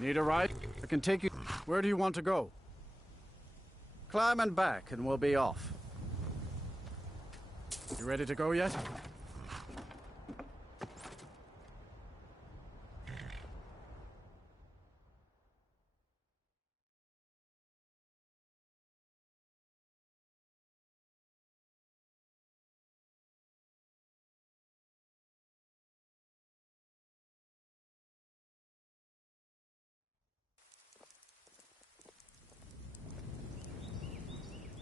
Need a ride? I can take you. Where do you want to go? Climb and back, and we'll be off. You ready to go yet?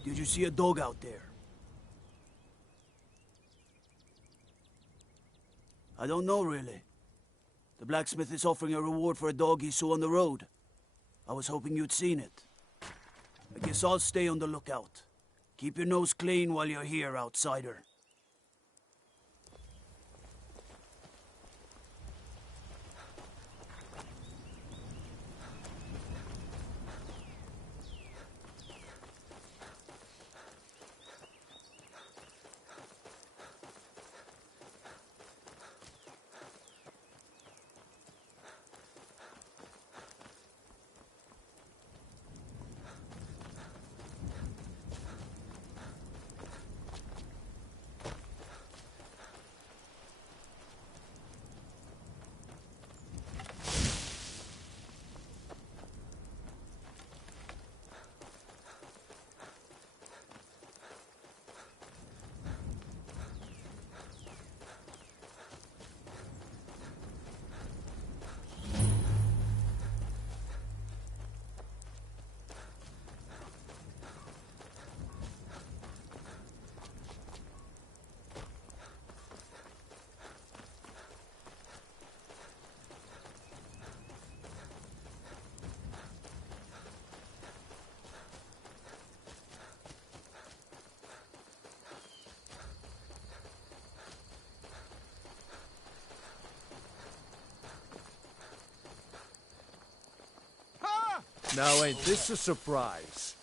Did you see a dog out there? I don't know, really. The blacksmith is offering a reward for a dog he saw on the road. I was hoping you'd seen it. I guess I'll stay on the lookout. Keep your nose clean while you're here, outsider. Now ain't this a surprise?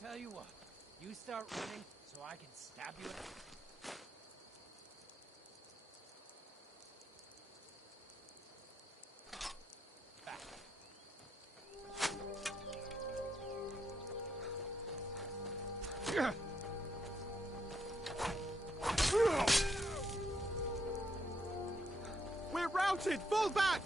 Tell you what, you start running so I can stab you in the We're routed! Fall back!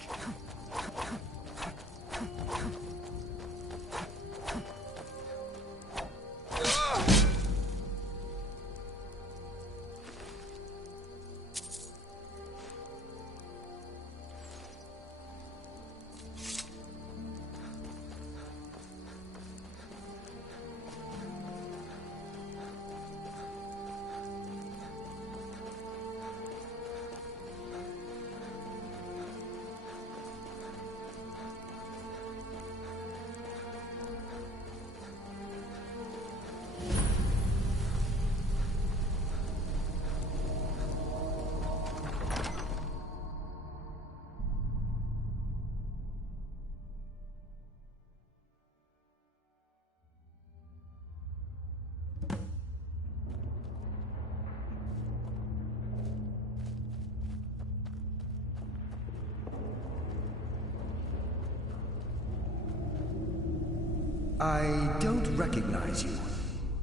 I don't recognize you,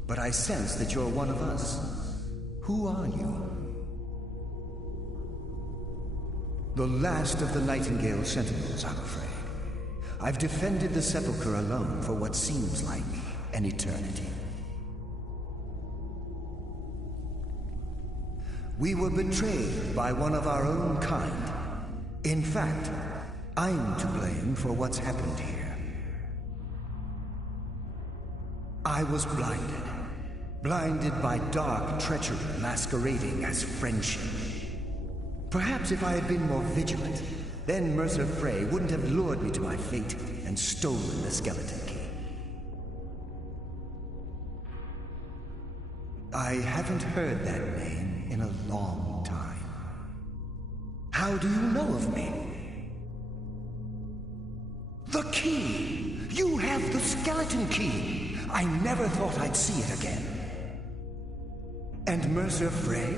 but I sense that you're one of us. Who are you? The last of the Nightingale Sentinels, I'm afraid. I've defended the Sepulchre alone for what seems like an eternity. We were betrayed by one of our own kind. In fact, I'm to blame for what's happened here. I was blinded. Blinded by dark treachery masquerading as friendship. Perhaps if I had been more vigilant, then Mercer Frey wouldn't have lured me to my fate and stolen the skeleton key. I haven't heard that name in a long time. How do you know of me? The key! You have the skeleton key! I never thought I'd see it again. And Mercer Frey?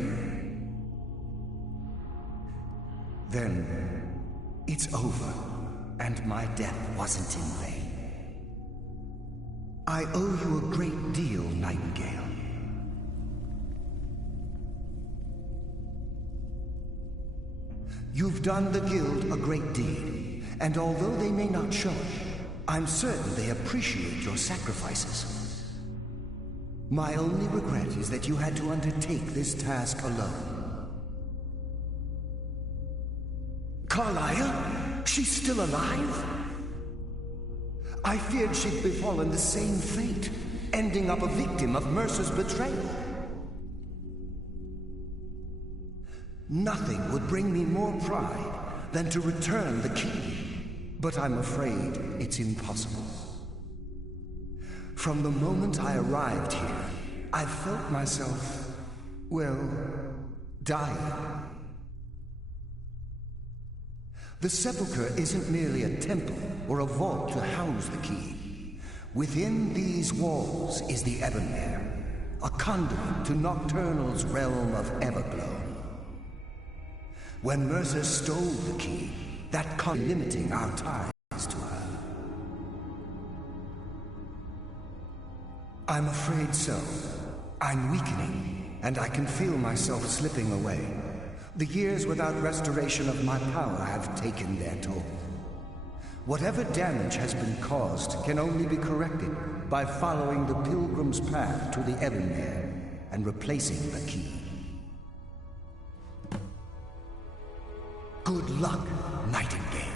Then it's over, and my death wasn't in vain. I owe you a great deal, Nightingale. You've done the Guild a great deed, and although they may not show it, I'm certain they appreciate your sacrifices. My only regret is that you had to undertake this task alone. Carlia? She's still alive? I feared she'd befallen the same fate, ending up a victim of Mercer's betrayal. Nothing would bring me more pride than to return the key, but I'm afraid it's impossible. From the moment I arrived here, I felt myself, well, dying. The sepulchre isn't merely a temple or a vault to house the key. Within these walls is the Ebonmere, a conduit to Nocturnal's realm of Everglow. When Mercer stole the key, that limiting our ties to her. I'm afraid so. I'm weakening, and I can feel myself slipping away. The years without restoration of my power have taken their toll. Whatever damage has been caused can only be corrected by following the pilgrim's path to the Ebonmere and replacing the key. Good luck, Nightingale.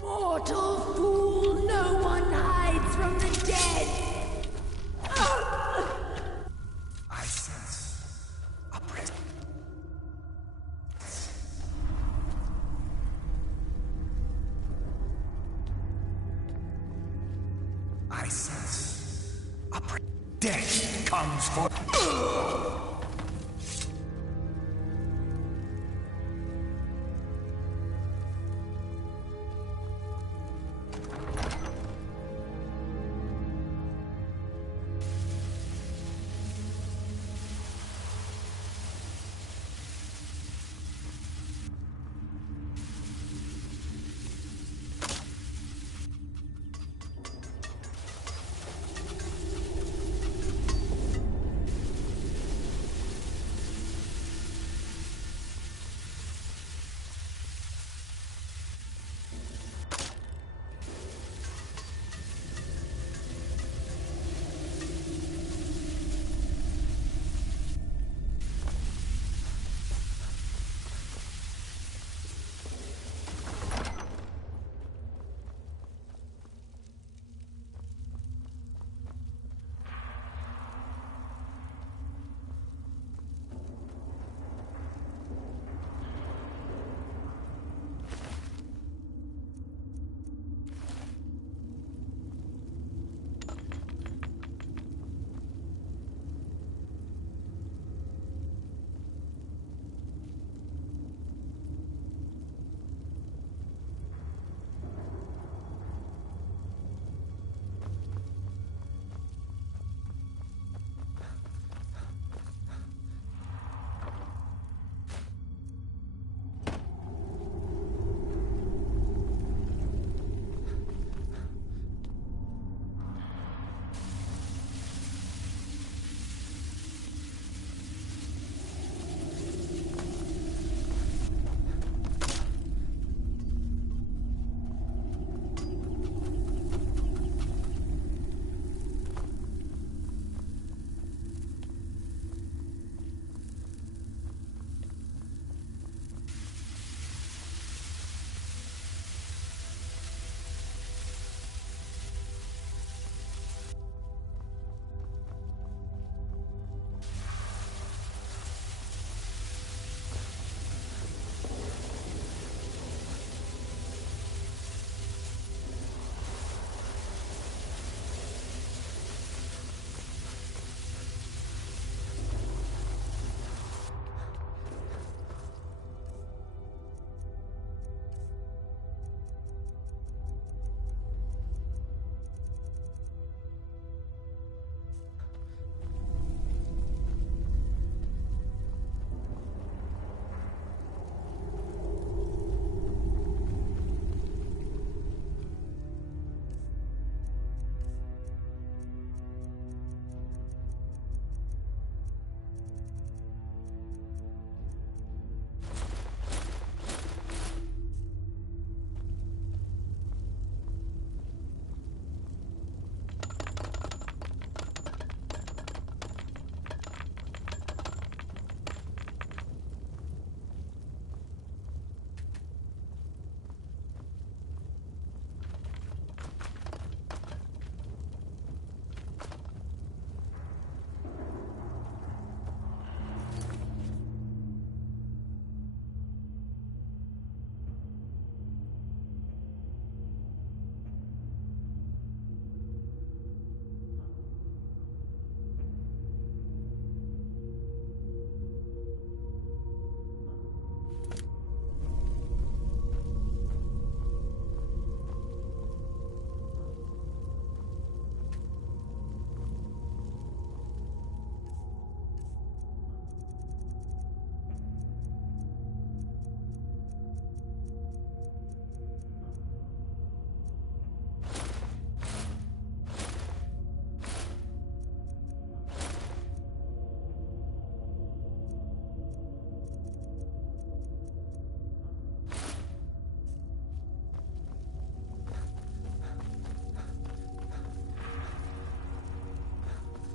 Mortal fool, no one hides from the dead! I sense a presence. I sense a death comes for.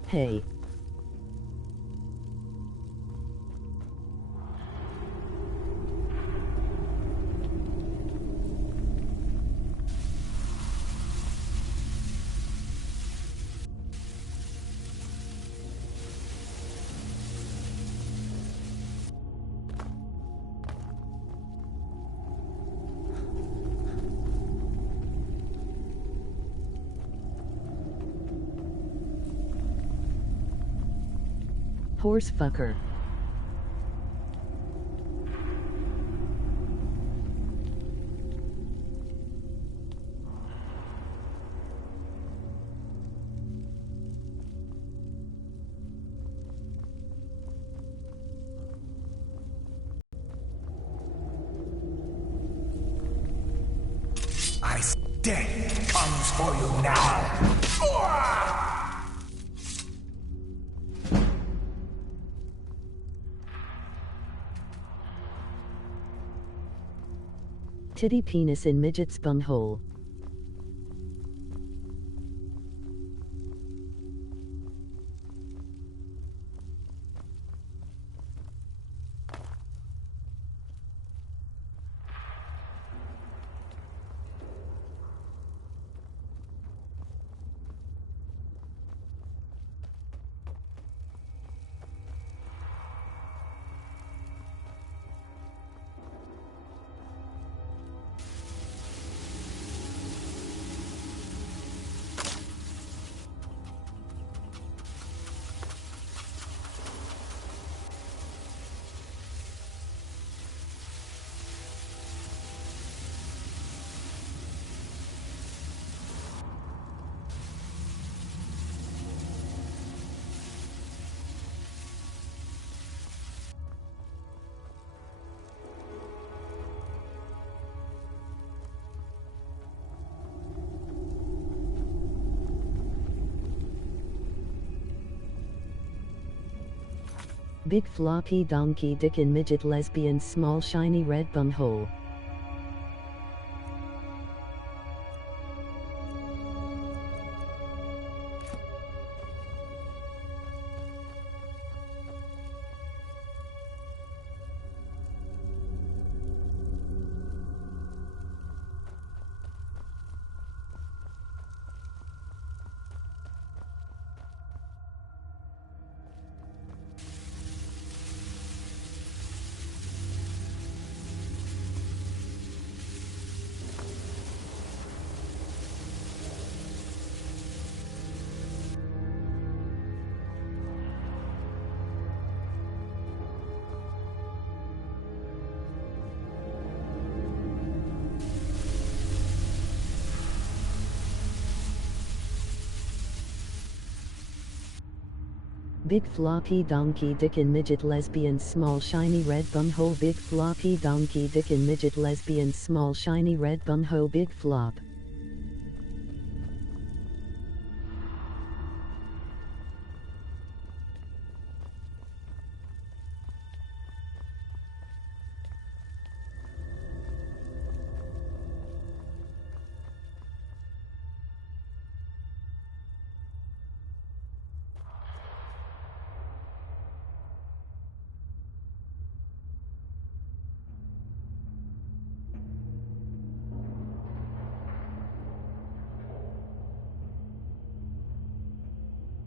Hey. Horse fucker. Death comes for you now. Titty penis in midget's bunghole. Big floppy donkey dick in midget lesbian small shiny red bunghole. Big floppy donkey dick in midget lesbian small shiny red bunghole. Big floppy donkey dick in midget lesbian small shiny red bunghole. Big flop.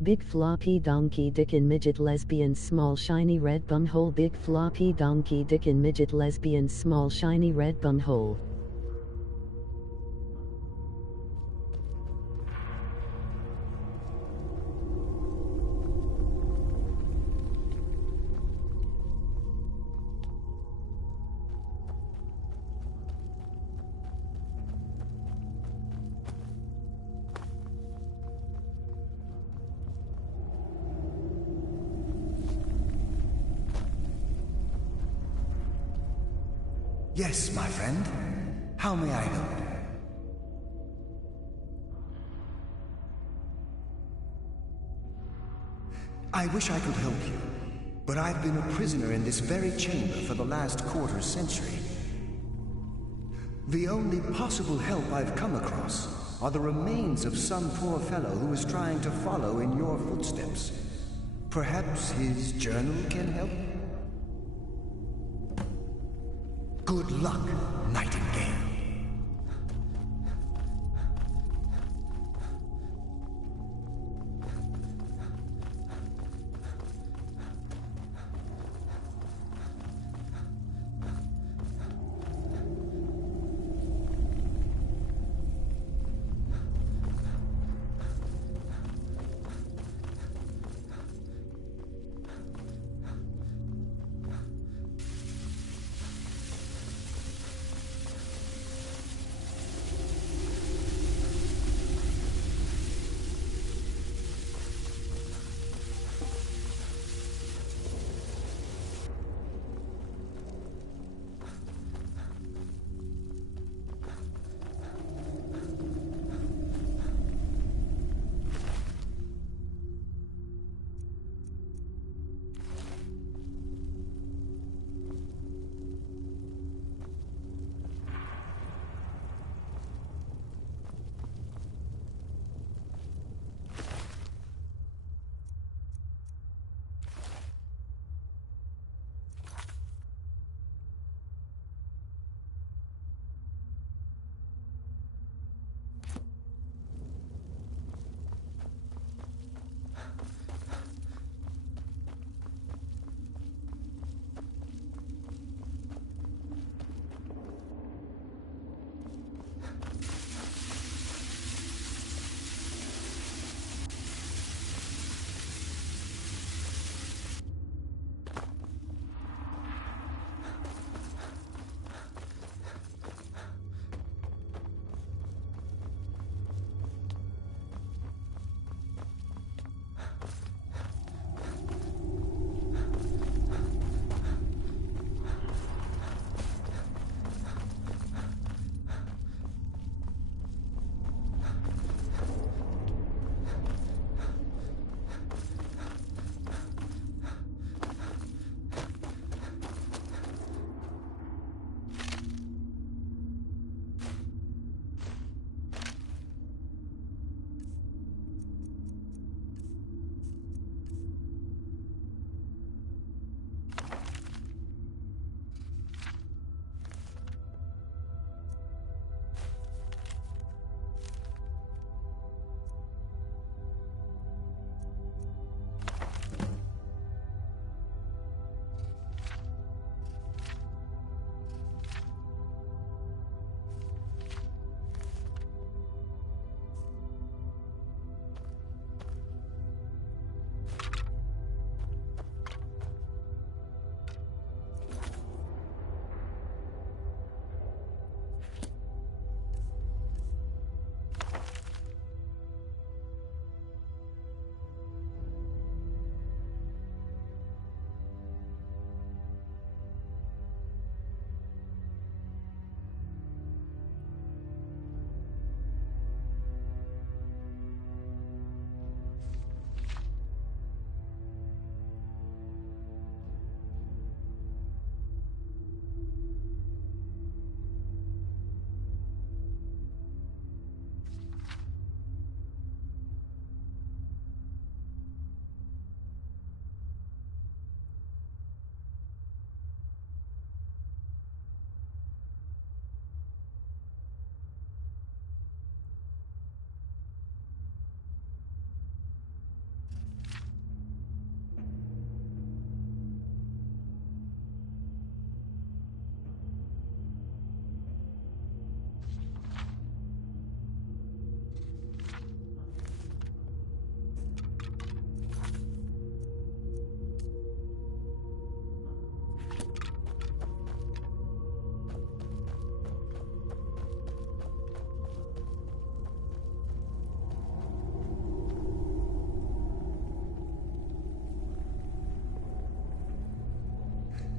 Big floppy donkey dick in midget lesbian small shiny red bunghole. Big floppy donkey dick in midget lesbian small shiny red bunghole. Yes, my friend. How may I help? I wish I could help you, but I've been a prisoner in this very chamber for the last quarter century. The only possible help I've come across are the remains of some poor fellow who is trying to follow in your footsteps. Perhaps his journal can help? Good luck, Nightingale.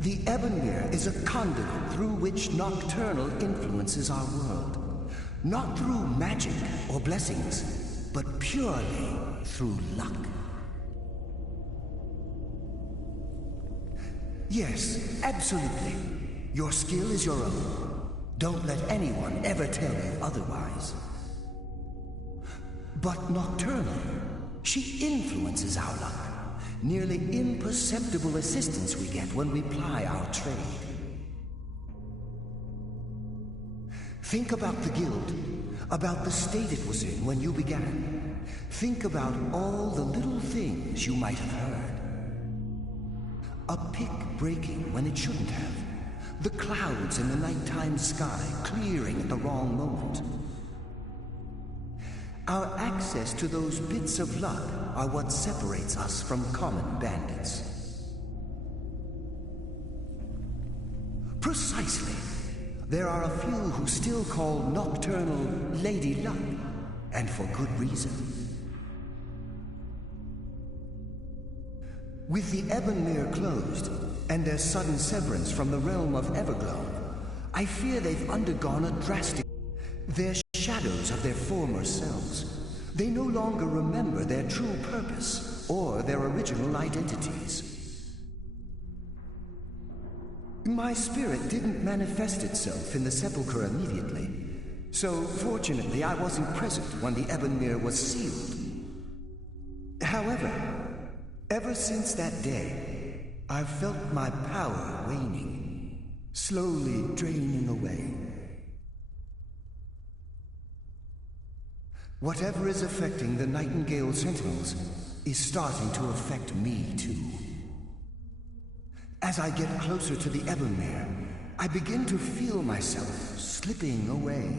The Ebonmere is a conduit through which Nocturnal influences our world. Not through magic or blessings, but purely through luck. Yes, absolutely. Your skill is your own. Don't let anyone ever tell you otherwise. But Nocturnal, she influences our luck. Nearly imperceptible assistance we get when we ply our trade. Think about the guild, about the state it was in when you began. Think about all the little things you might have heard. A pick breaking when it shouldn't have. The clouds in the nighttime sky clearing at the wrong moment. Our access to those bits of luck are what separates us from common bandits. Precisely. There are a few who still call Nocturnal Lady Luck, and for good reason. With the Ebonmere closed, and their sudden severance from the realm of Everglow, I fear they've undergone a drastic... They're shadows of their former selves. They no longer remember their true purpose or their original identities. My spirit didn't manifest itself in the sepulchre immediately, so fortunately I wasn't present when the Ebonmere was sealed. However, ever since that day, I've felt my power waning, slowly draining away. Whatever is affecting the Nightingale Sentinels is starting to affect me too. As I get closer to the Ebonmere, I begin to feel myself slipping away.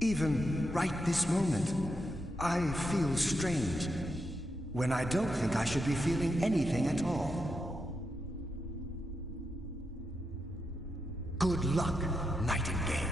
Even right this moment, I feel strange, when I don't think I should be feeling anything at all. Good luck, Nightingale.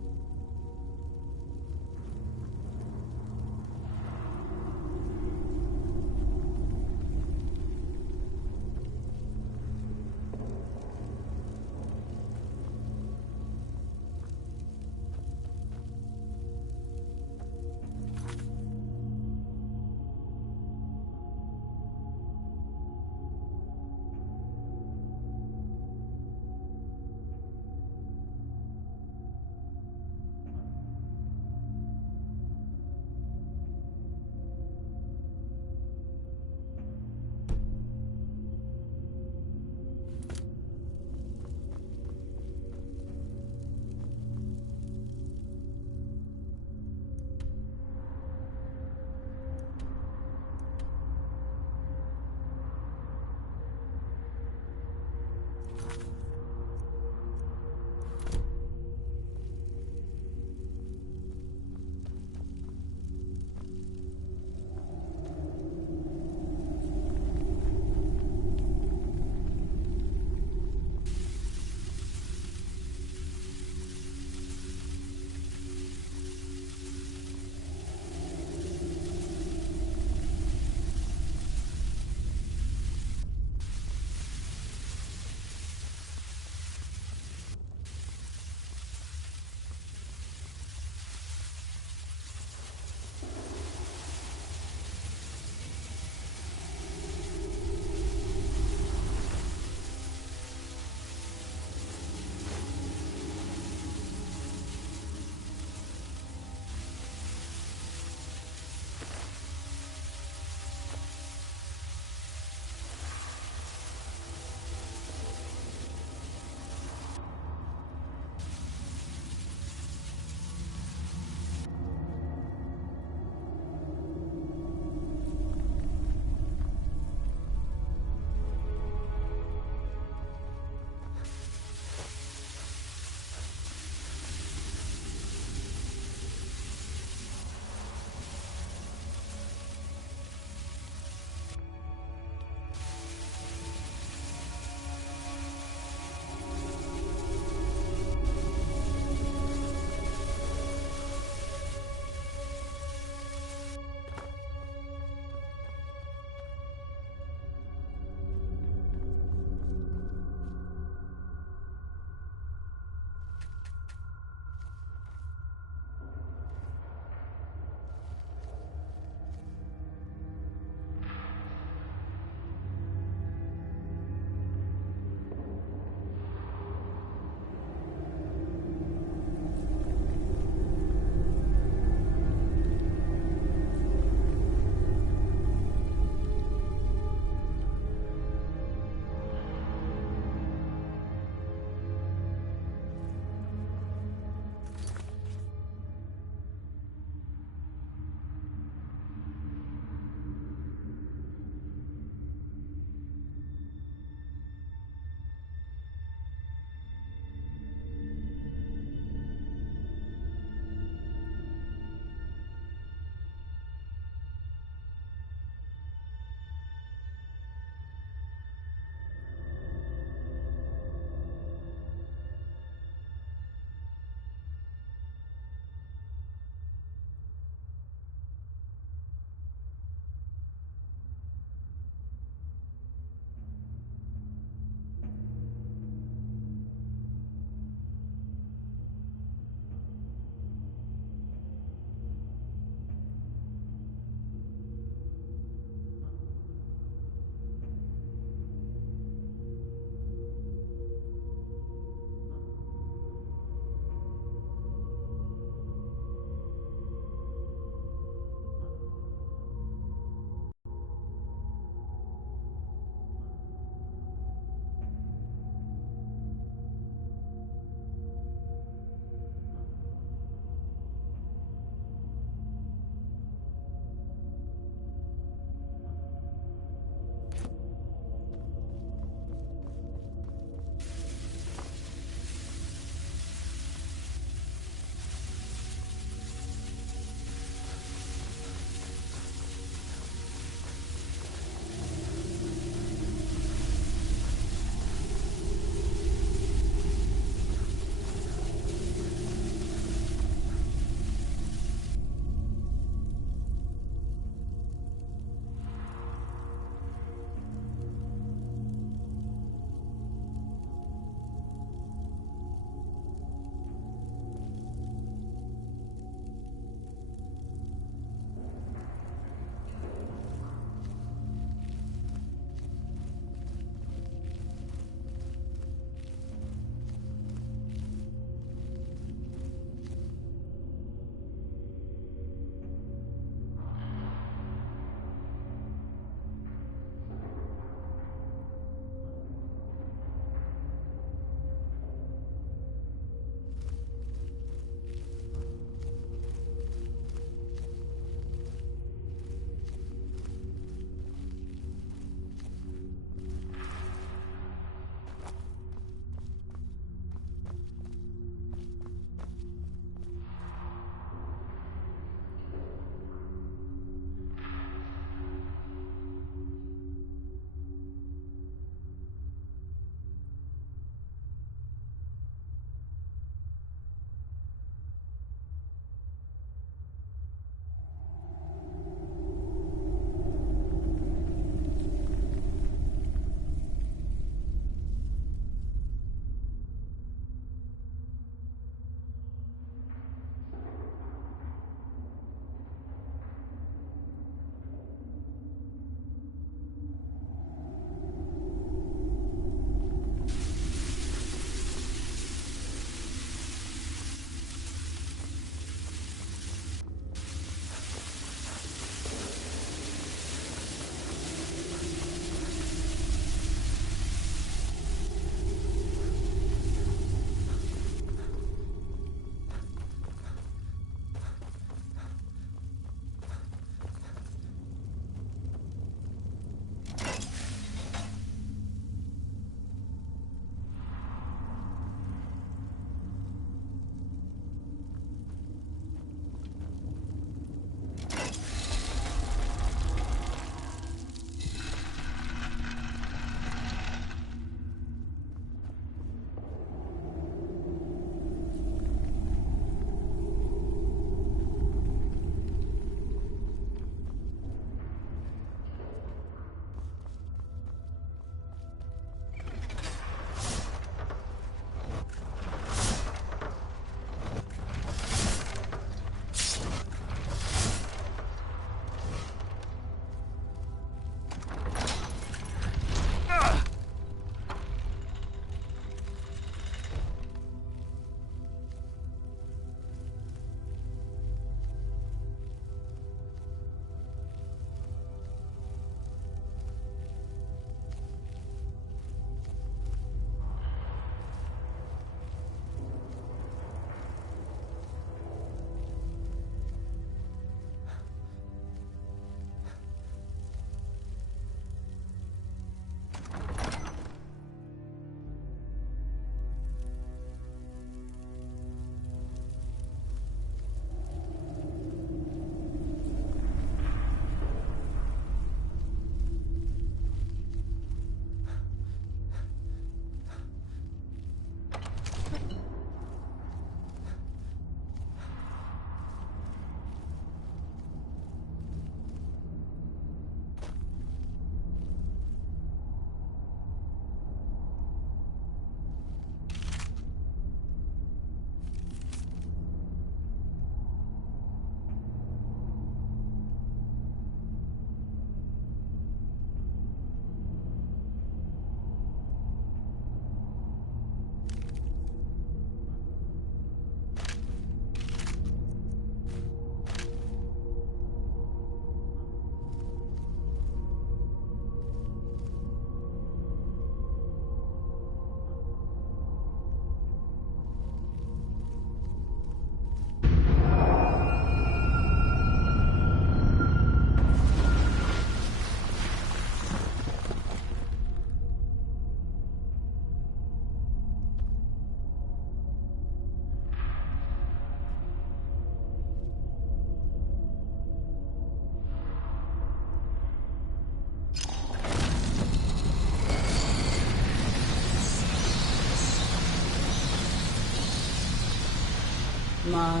My.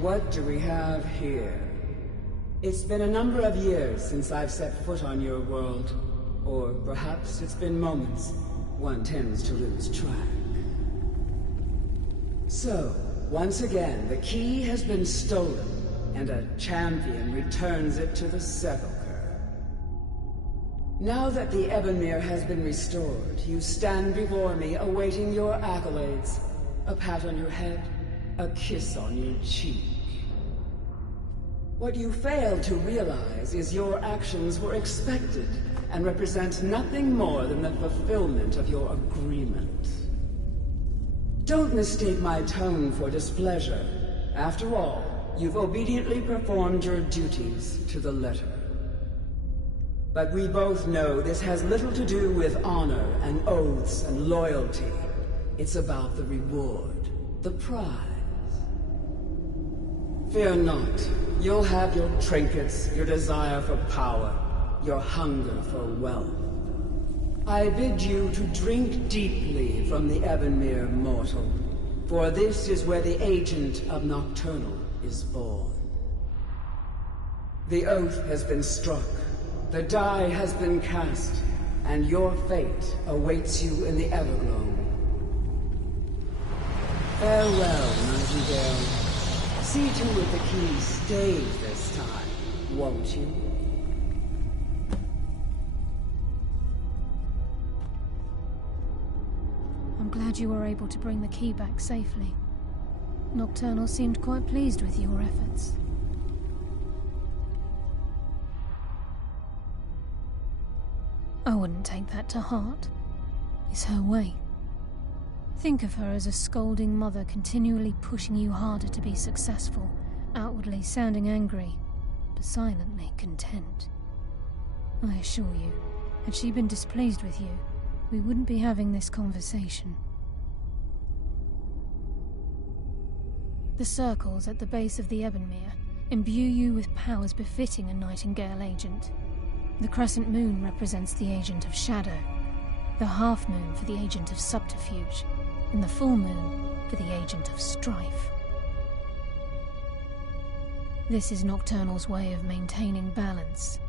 What do we have here? It's been a number of years since I've set foot on your world. Or perhaps it's been moments. One tends to lose track. So, once again, the key has been stolen, and a champion returns it to the sepulchre. Now that the Ebonmere has been restored, you stand before me awaiting your accolades. A pat on your head, a kiss on your cheek. What you fail to realize is your actions were expected and represent nothing more than the fulfillment of your agreement. Don't mistake my tone for displeasure. After all, you've obediently performed your duties to the letter. But we both know this has little to do with honor and oaths and loyalty. It's about the reward, the prize. Fear not. You'll have your trinkets, your desire for power, your hunger for wealth. I bid you to drink deeply from the Ebonmere mortal, for this is where the agent of Nocturnal is born. The oath has been struck, the die has been cast, and your fate awaits you in the Everglow. Farewell, Nightingale. See to it the key stays this time, won't you? I'm glad you were able to bring the key back safely. Nocturnal seemed quite pleased with your efforts. I wouldn't take that to heart. It's her way. Think of her as a scolding mother continually pushing you harder to be successful, outwardly sounding angry, but silently content. I assure you, had she been displeased with you, we wouldn't be having this conversation. The circles at the base of the Ebonmere imbue you with powers befitting a Nightingale agent. The crescent moon represents the agent of shadow, the half moon for the agent of subterfuge, and the full moon for the agent of strife. This is Nocturnal's way of maintaining balance.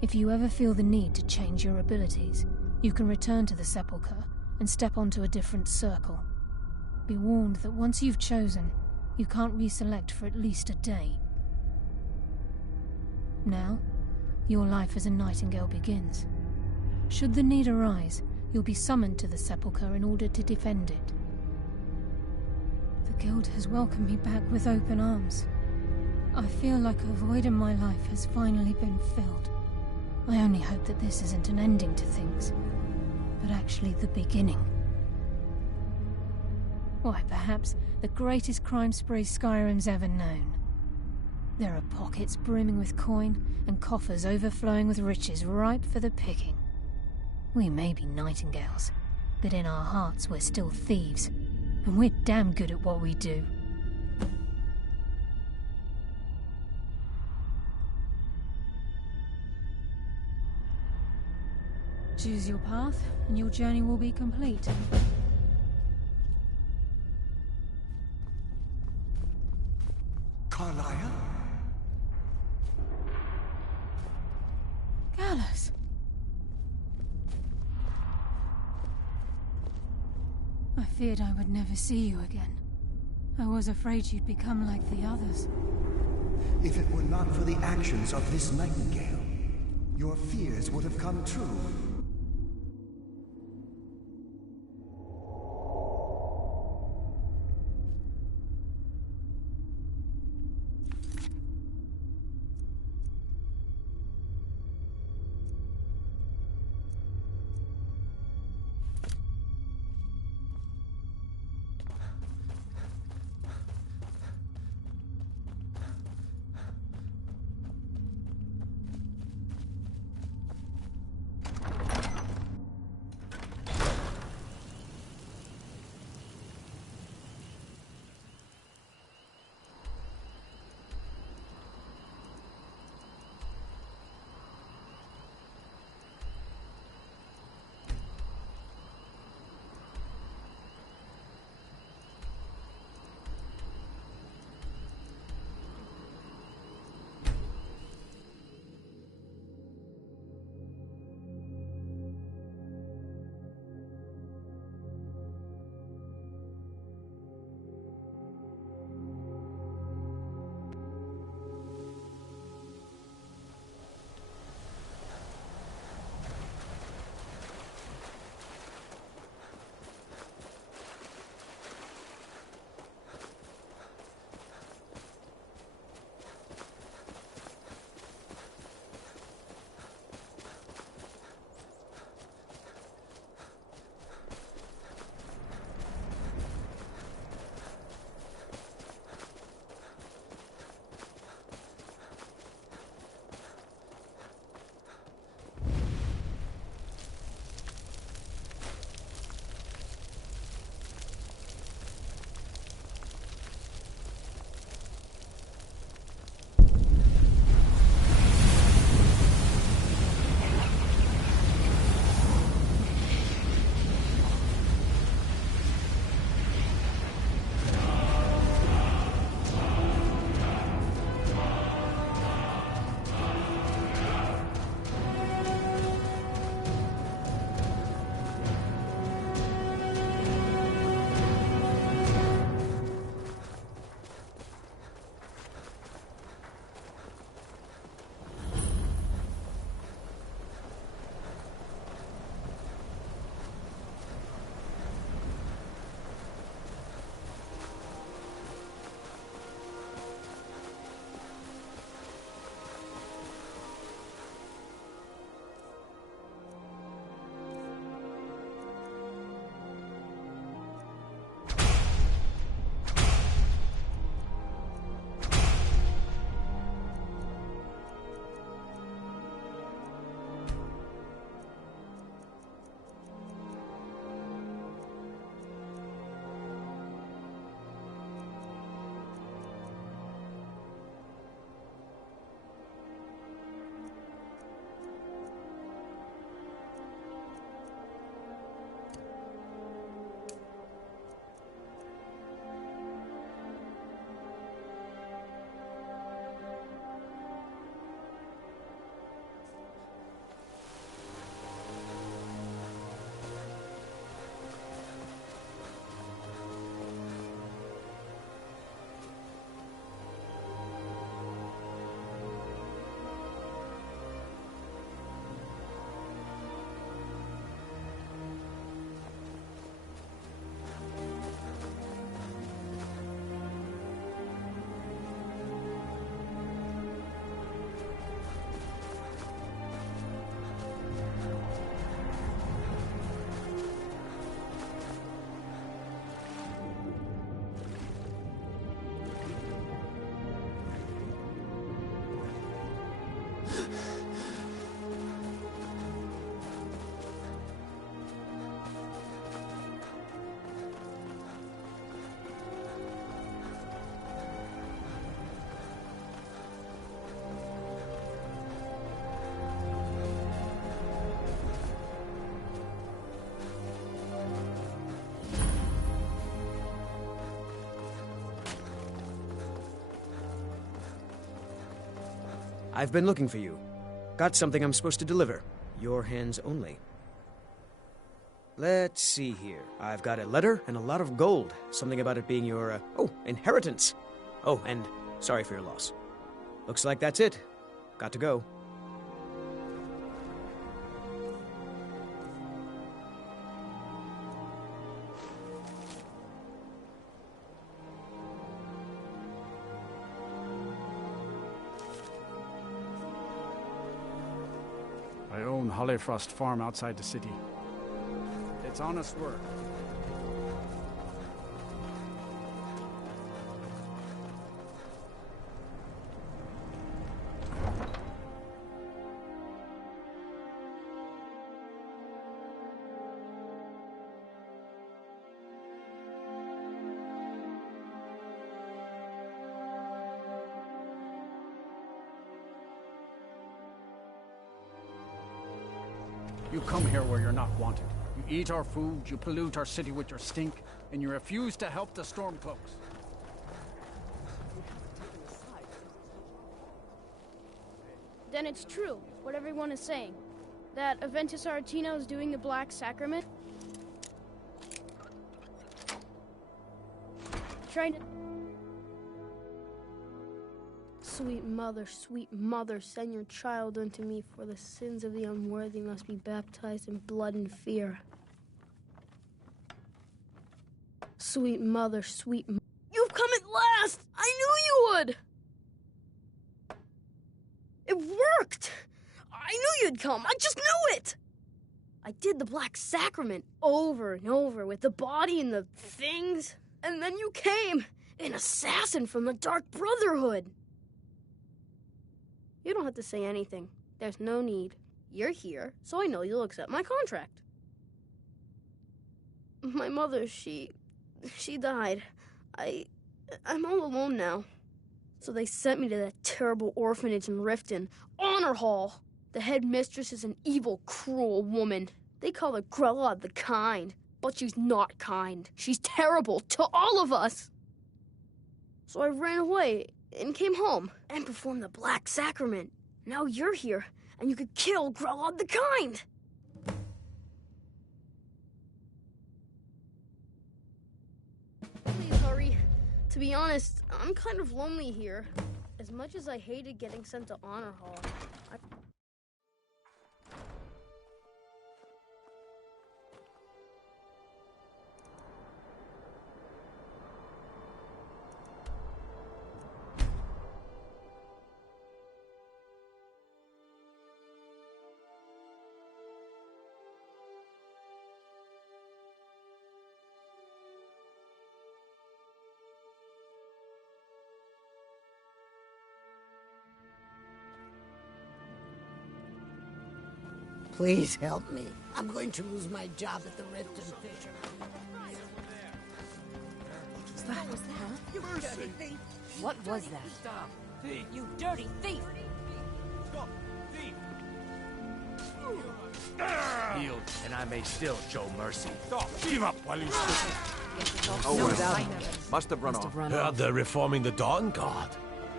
If you ever feel the need to change your abilities, you can return to the sepulchre and step onto a different circle. Be warned that once you've chosen, you can't reselect for at least a day. Now, your life as a Nightingale begins. Should the need arise, you'll be summoned to the sepulchre in order to defend it. The Guild has welcomed me back with open arms. I feel like a void in my life has finally been filled. I only hope that this isn't an ending to things, but actually the beginning. Why, perhaps the greatest crime spree Skyrim's ever known. There are pockets brimming with coin and coffers overflowing with riches ripe for the picking. We may be Nightingales, but in our hearts we're still thieves, and we're damn good at what we do. Choose your path, and your journey will be complete. Carlisle? Gallus! I feared I would never see you again. I was afraid you'd become like the others. If it were not for the actions of this Nightingale, your fears would have come true. I've been looking for you. Got something I'm supposed to deliver. Your hands only. Let's see here. I've got a letter and a lot of gold. Something about it being your, inheritance. Oh, and sorry for your loss. Looks like that's it. Got to go. I own Hollyfrost Farm outside the city. It's honest work. You come here where you're not wanted. You eat our food, you pollute our city with your stink, and you refuse to help the Stormcloaks. Then it's true, what everyone is saying. That Aventus Aretino is doing the Black Sacrament. Trying to... Sweet mother, send your child unto me, for the sins of the unworthy must be baptized in blood and fear. Sweet mother, you've come at last! I knew you would! It worked! I knew you'd come, I just knew it! I did the Black Sacrament over and over with the body and the things, and then you came, an assassin from the Dark Brotherhood. You don't have to say anything. There's no need. You're here, so I know you'll accept my contract. My mother, she died. I'm all alone now. So they sent me to that terrible orphanage in Riften, Honor Hall. The headmistress is an evil, cruel woman. They call her Grella the Kind, but she's not kind. She's terrible to all of us. So I ran away and came home and performed the Black Sacrament. Now you're here, and you could kill Grella the Kind. Please hurry. To be honest, I'm kind of lonely here. As much as I hated getting sent to Honor Hall, Please help me. I'm going to lose my job at the Riften Fisher. What was that? You dirty thief! What was that? Stop! Thief! You dirty thief! Stop! Thief! Healed, and I may still show mercy. Stop! Give up while you still... Oh, well. Must have run off. Heard they're reforming the Dawn Guard.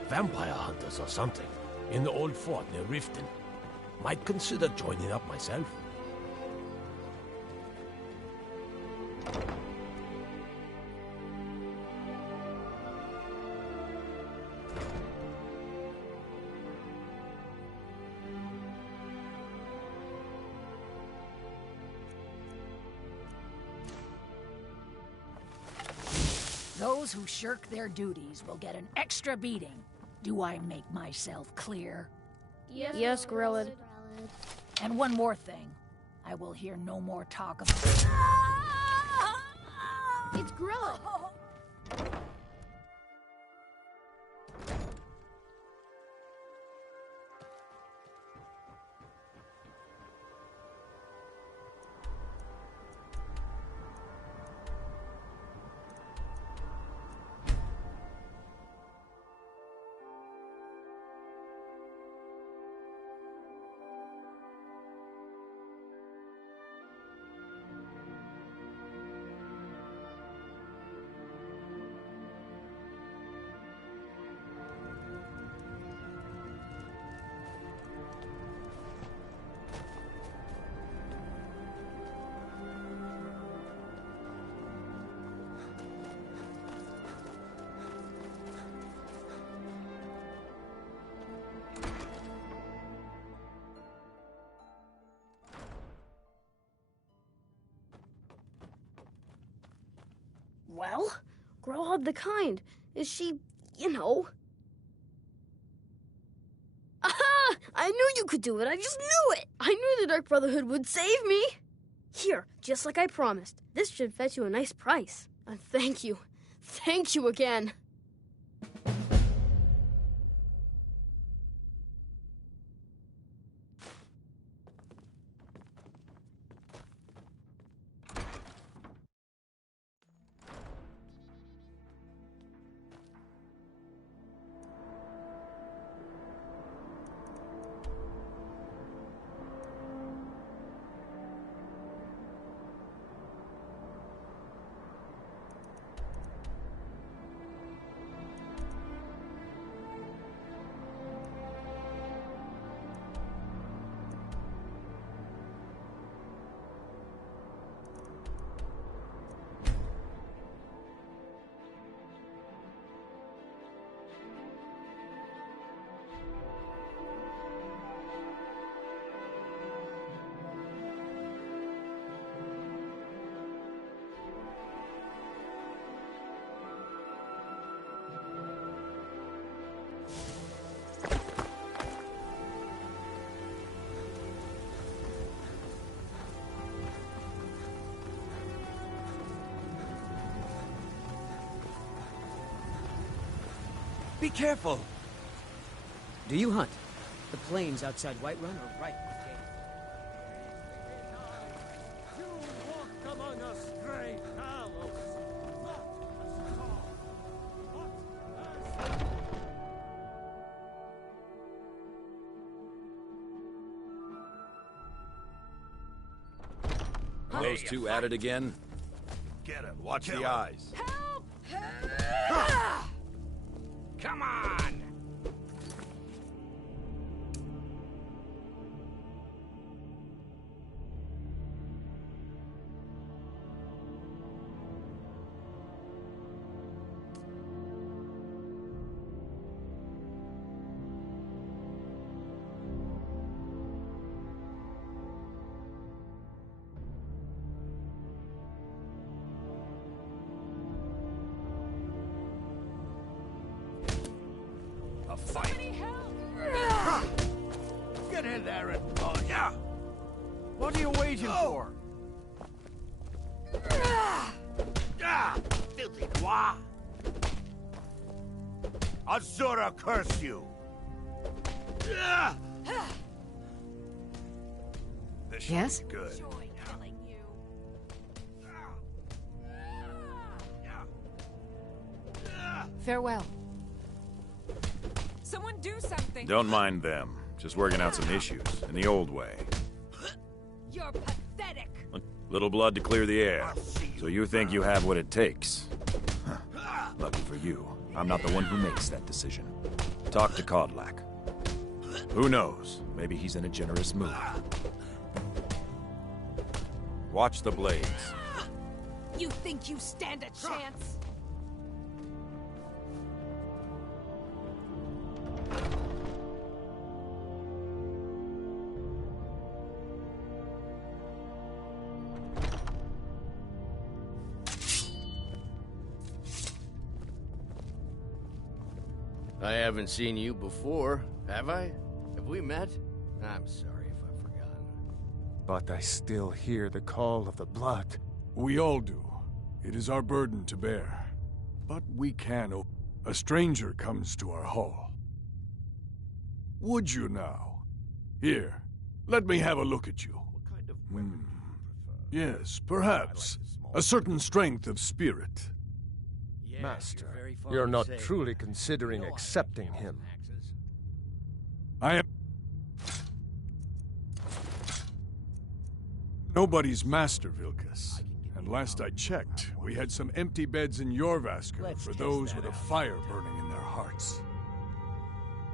Vampire hunters or something. In the old fort near Riften. Might consider joining up myself. Those who shirk their duties will get an extra beating. Do I make myself clear? Yes, Grella. And one more thing. I will hear no more talk of... It's Grella! Well, Growhub the Kind. Is she, you know... Aha! I knew you could do it. I just knew it. I knew the Dark Brotherhood would save me. Here, just like I promised. This should fetch you a nice price. And thank you. Thank you again. Be careful! Do you hunt? The plains outside Whiterun are ripe with game. You walk among us, stray fallows. Are those two at it again? Get him. Watch the eyes. Come on! A fight. Get in there and yeah. What are you waiting for? Filthy bois. Azura curse you. This should Yes? be good. Farewell. Someone do something! Don't mind them. Just working out some issues in the old way. You're pathetic! Little blood to clear the air. So you think you have what it takes? Huh. Lucky for you, I'm not the one who makes that decision. Talk to Kodlak. Who knows? Maybe he's in a generous mood. Watch the blades. You think you stand a chance? I haven't seen you before, have I? Have we met? I'm sorry if I've forgotten. But I still hear the call of the blood. We all do. It is our burden to bear. But we can. A stranger comes to our hall. Would you now? Here, let me have a look at you. What kind of weapon do you prefer? Yes, perhaps. A certain strength of spirit. Yeah, Master, very fond you're of not saying truly that. considering You know I accepting have him. axes. I am... Nobody's master, Vilkas. And last I checked, we had some empty beds in Jorvaskr for those with a fire burning in their hearts.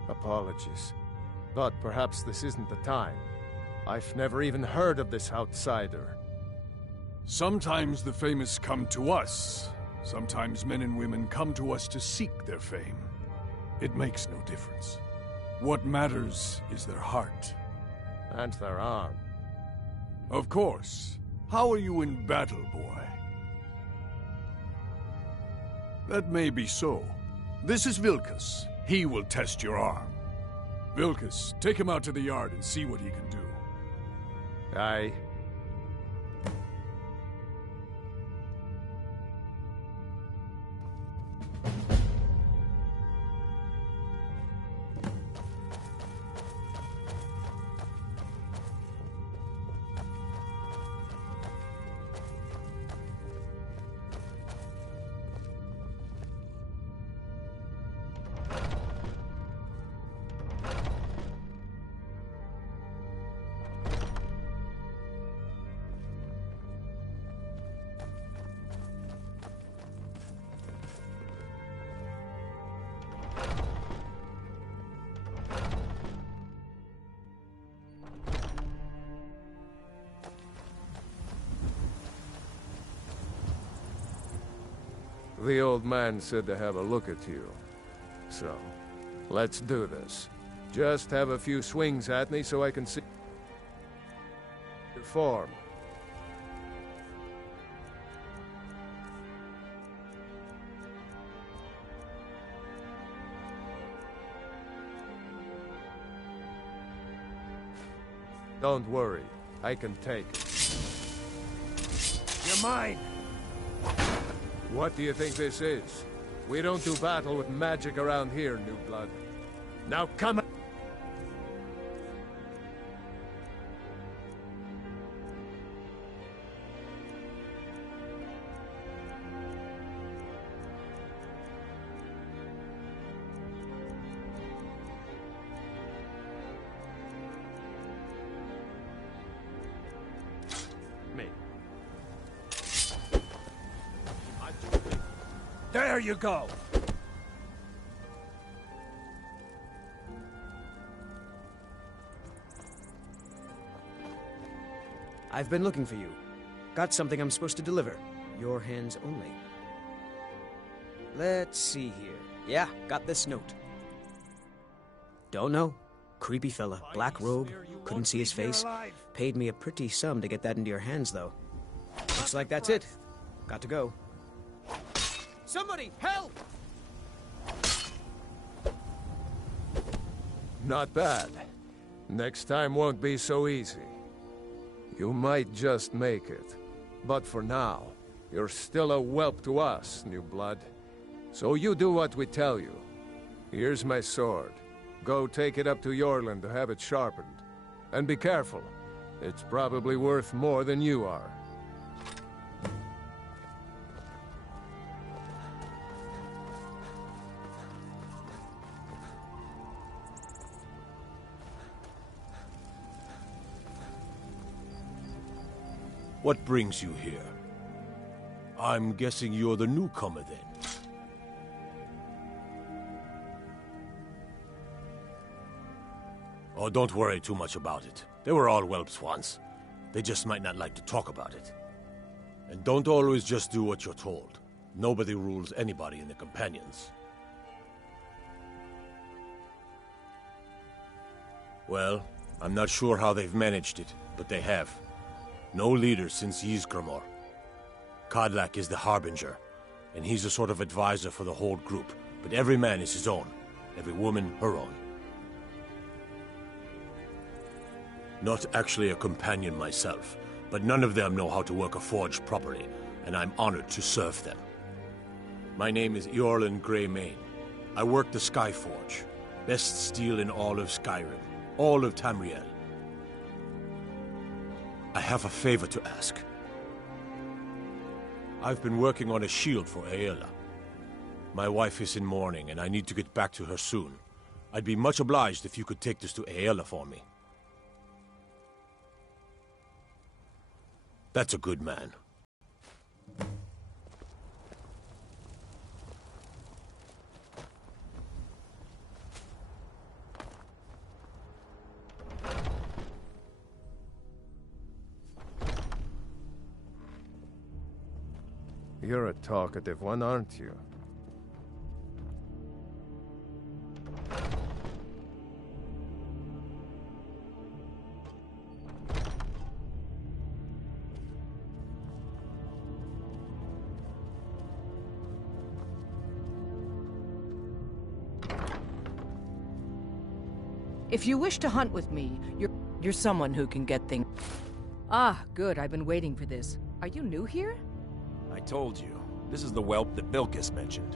Apologies. But perhaps this isn't the time. I've never even heard of this outsider. Sometimes the famous come to us. Sometimes men and women come to us to seek their fame. It makes no difference. What matters is their heart. And their arm. Of course. How are you in battle, boy? That may be so. This is Vilkas. He will test your arm. Vilkas, take him out to the yard and see what he can do. Aye. The old man said to have a look at you. So, let's do this. Just have a few swings at me so I can see your form. Don't worry, I can take it. You're mine! What do you think this is? We don't do battle with magic around here, new blood. Now come on! There you go! I've been looking for you. Got something I'm supposed to deliver. Your hands only. Let's see here. Yeah, got this note. Don't know. Creepy fella. Black robe. Couldn't see his face. Paid me a pretty sum to get that into your hands, though. Looks like that's it. Got to go. Somebody, help! Not bad. Next time won't be so easy. You might just make it. But for now, you're still a whelp to us, new blood. So you do what we tell you. Here's my sword. Go take it up to Yorland to have it sharpened. And be careful. It's probably worth more than you are. What brings you here? I'm guessing you're the newcomer, then. Oh, don't worry too much about it. They were all whelps once. They just might not like to talk about it. And don't always just do what you're told. Nobody rules anybody in the Companions. Well, I'm not sure how they've managed it, but they have. No leader since Ysgramor. Kodlak is the Harbinger, and he's a sort of advisor for the whole group, but every man is his own, every woman her own. Not actually a companion myself, but none of them know how to work a forge properly, and I'm honored to serve them. My name is Eorlin Greymane. I work the Skyforge, best steel in all of Skyrim, all of Tamriel. I have a favor to ask. I've been working on a shield for Aela. My wife is in mourning, and I need to get back to her soon. I'd be much obliged if you could take this to Aela for me. That's a good man. You're a talkative one, aren't you? If you wish to hunt with me, you're someone who can get things... Ah, good. I've been waiting for this. Are you new here? I told you. This is the whelp that Vilkas mentioned.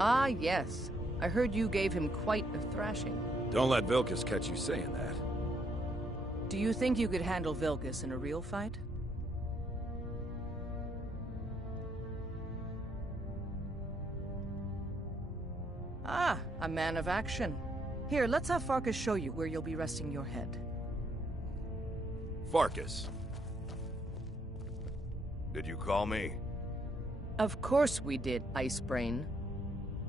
Ah, yes. I heard you gave him quite a thrashing. Don't let Vilkas catch you saying that. Do you think you could handle Vilkas in a real fight? Ah, a man of action. Here, let's have Farkas show you where you'll be resting your head. Farkas. Did you call me? Of course we did, Icebrain.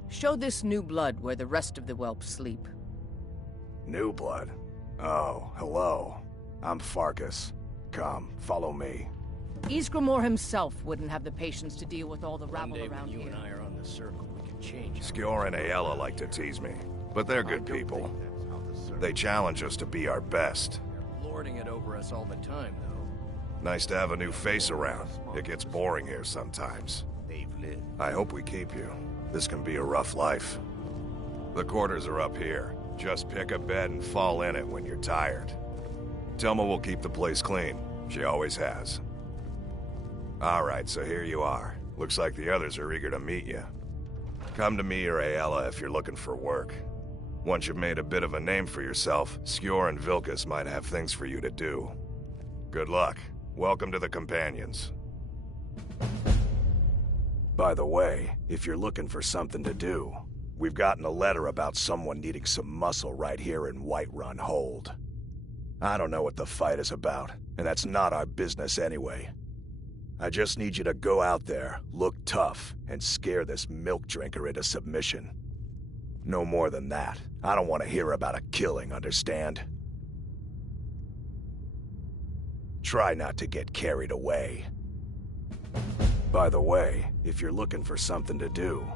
Show this new blood where the rest of the whelps sleep. New blood? Oh, hello. I'm Farkas. Come, follow me. Ysgramor himself wouldn't have the patience to deal with all the rabble One day around when you here. and I are on the circle, we can change. Skjor and Aella like to tease me, but they're good people. They challenge us to be our best. Lording it over us all the time, though. Nice to have a new face around. It gets boring here sometimes. They've lived. I hope we keep you. This can be a rough life. The quarters are up here. Just pick a bed and fall in it when you're tired. Telma will keep the place clean. She always has. Alright, so here you are. Looks like the others are eager to meet you. Come to me or Aella if you're looking for work. Once you've made a bit of a name for yourself, Skjor and Vilkas might have things for you to do. Good luck. Welcome to the Companions. By the way, if you're looking for something to do, we've gotten a letter about someone needing some muscle right here in Whiterun Hold. I don't know what the fight is about, and that's not our business anyway. I just need you to go out there, look tough, and scare this milk drinker into submission. No more than that. I don't want to hear about a killing, understand? Try not to get carried away. By the way, if you're looking for something to do,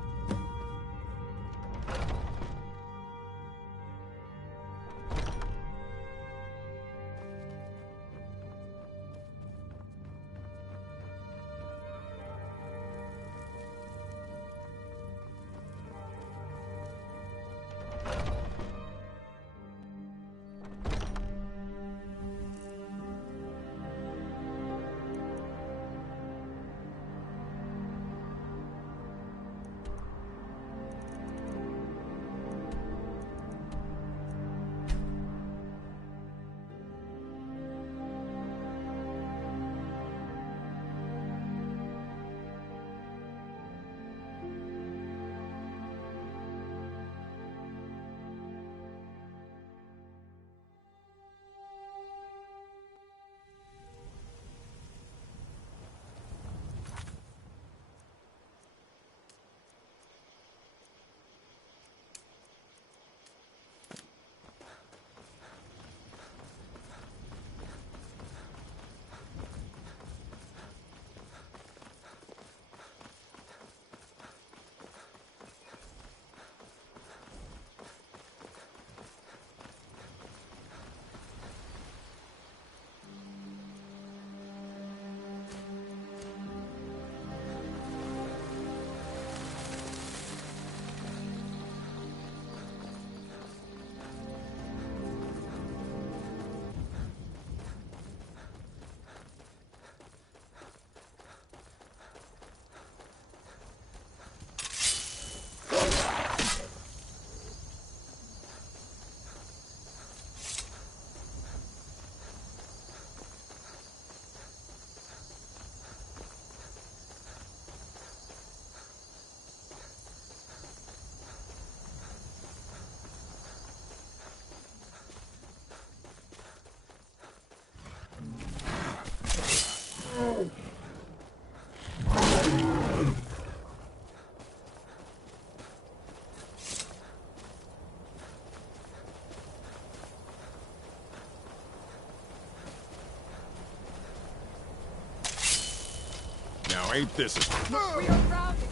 Now ain't this a... We are routed!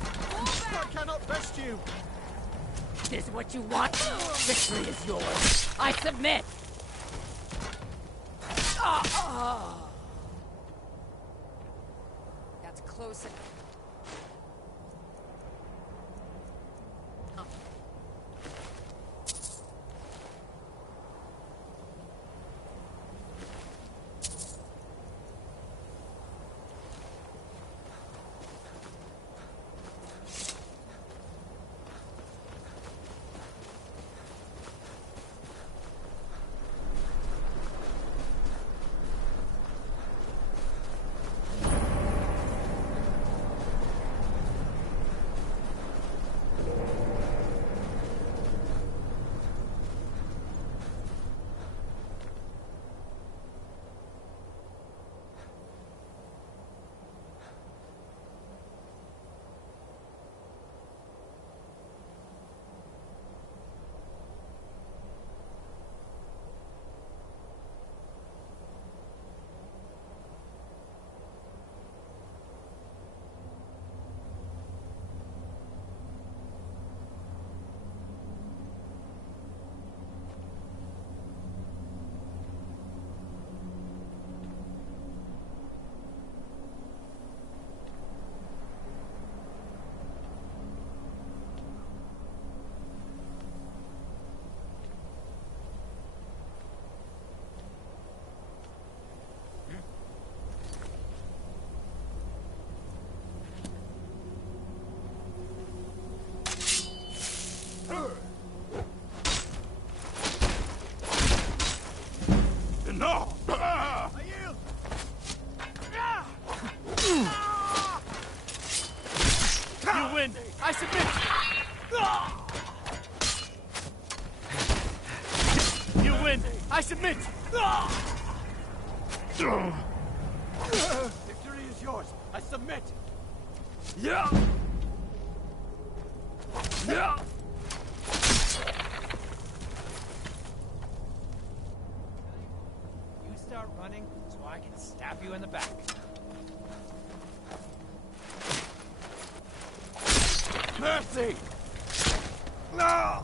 I cannot best you! This is what you want? Victory is yours. I submit! That's close enough. win! I submit! Victory is yours. I submit. Yeah! Yeah! You start running so I can stab you in the back. Mercy! No!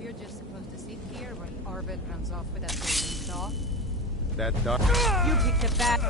You're just supposed to sit here when Arvid runs off with that golden saw. That dark. You picked a bad.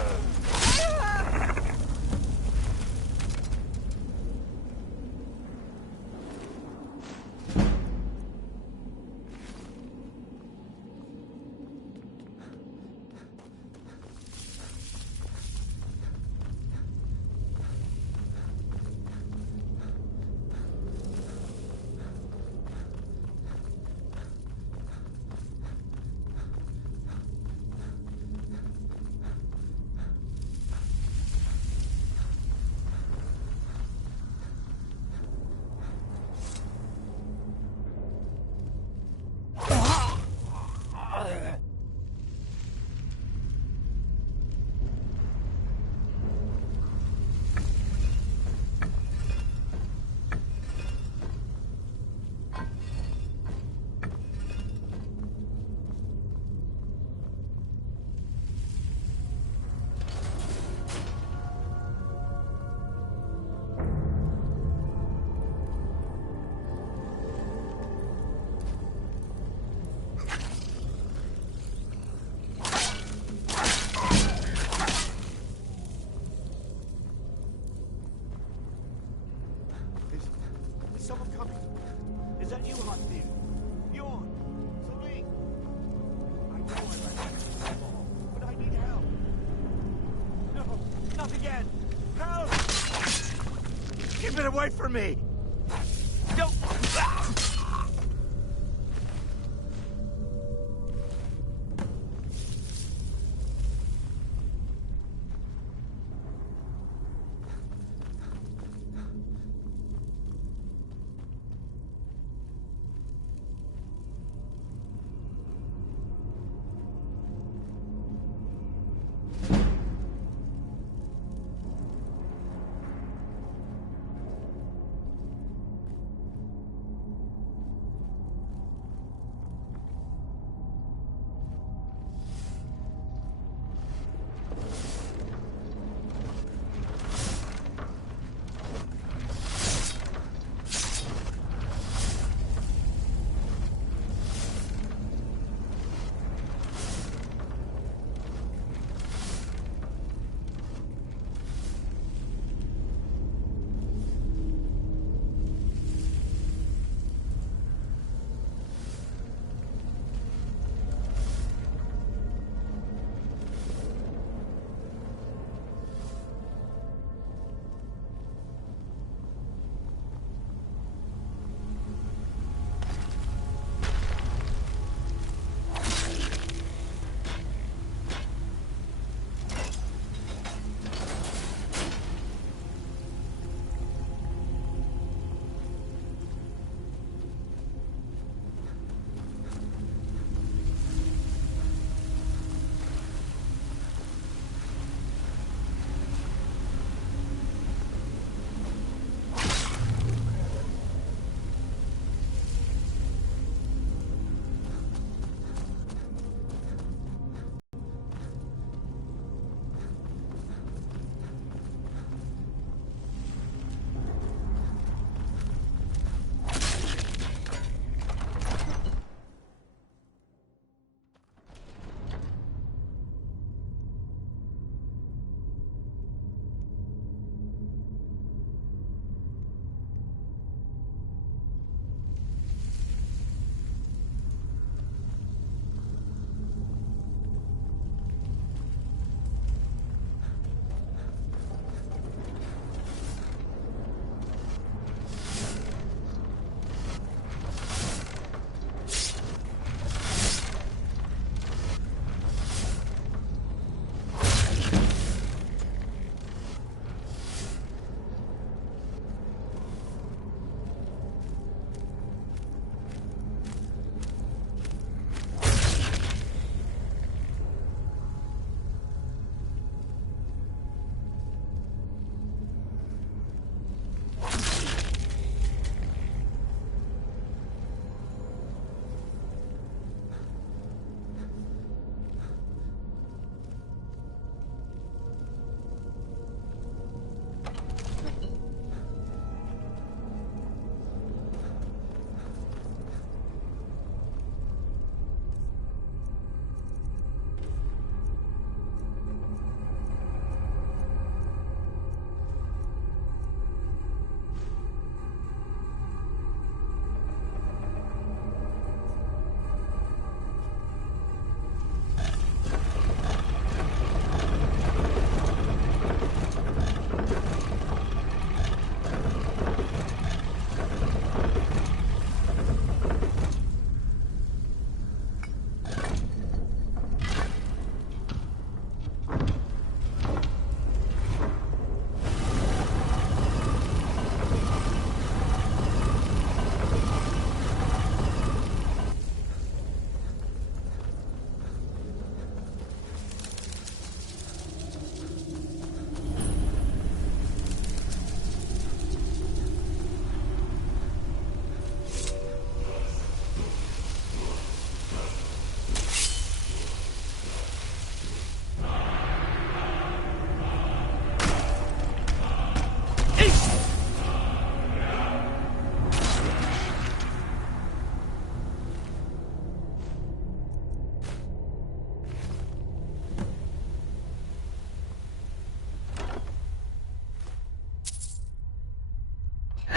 Is someone coming? Is that you, hot thief? Bjorn? Celine? I know I recognize you all, but I need help. No, not again! Help! Keep it away from me! Don't!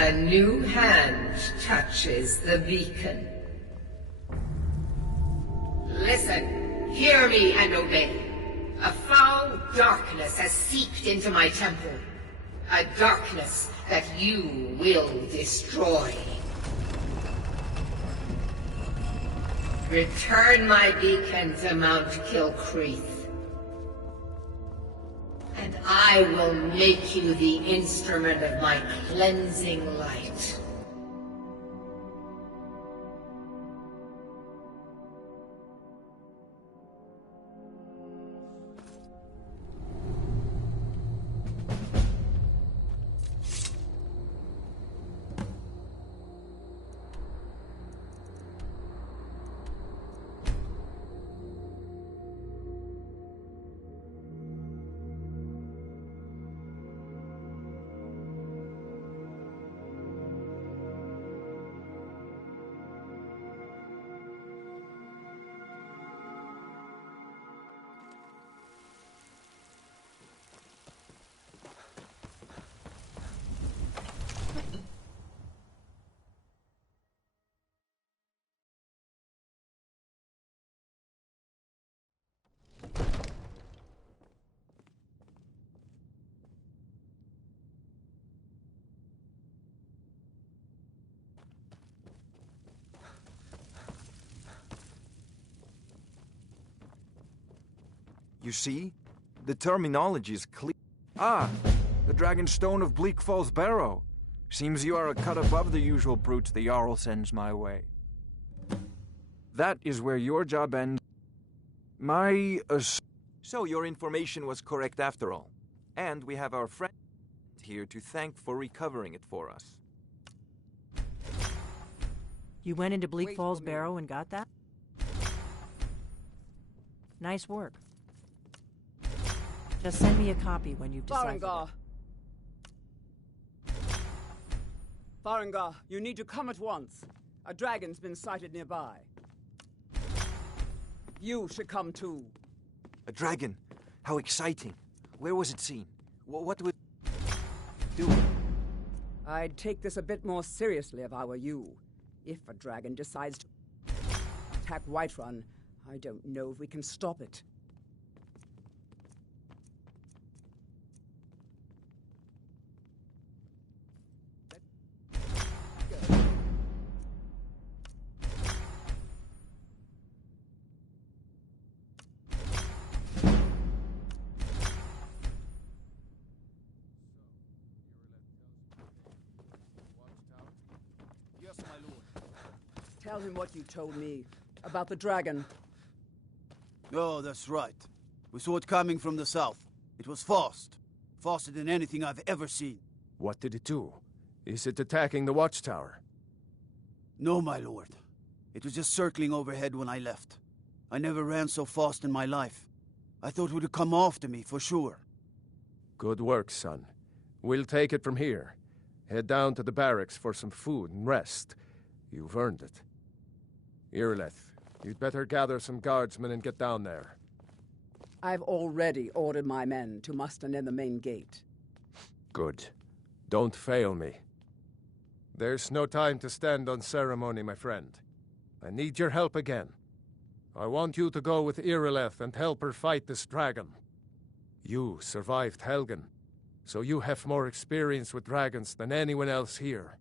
A new hand touches the beacon. Listen, hear me and obey. A foul darkness has seeped into my temple. A darkness that you will destroy. Return my beacon to Mount Kilcreath, and I will make you the instrument of my cleansing light. You see? The terminology is clear. Ah, the Dragonstone of Bleak Falls Barrow. Seems you are a cut above the usual brutes the Jarl sends my way. That is where your job ends. So your information was correct after all. And we have our friend here to thank for recovering it for us. You went into Bleak Falls Barrow and got that? Nice work. Just send me a copy when you've decided. Farengar! Farengar, you need to come at once. A dragon's been sighted nearby. You should come too. A dragon? How exciting. Where was it seen? What would do? I'd take this a bit more seriously if I were you. If a dragon decides to attack Whiterun, I don't know if we can stop it. Yes, my lord. Tell him what you told me about the dragon. Oh, that's right. We saw it coming from the south. It was fast. Faster than anything I've ever seen. What did it do? Is it attacking the watchtower? No, my lord. It was just circling overhead when I left. I never ran so fast in my life. I thought it would come after me, for sure. Good work, son. We'll take it from here. Head down to the barracks for some food and rest. You've earned it. Irileth, you'd better gather some guardsmen and get down there. I've already ordered my men to muster near the main gate. Good. Don't fail me. There's no time to stand on ceremony, my friend. I need your help again. I want you to go with Irileth and help her fight this dragon. You survived Helgen, so you have more experience with dragons than anyone else here.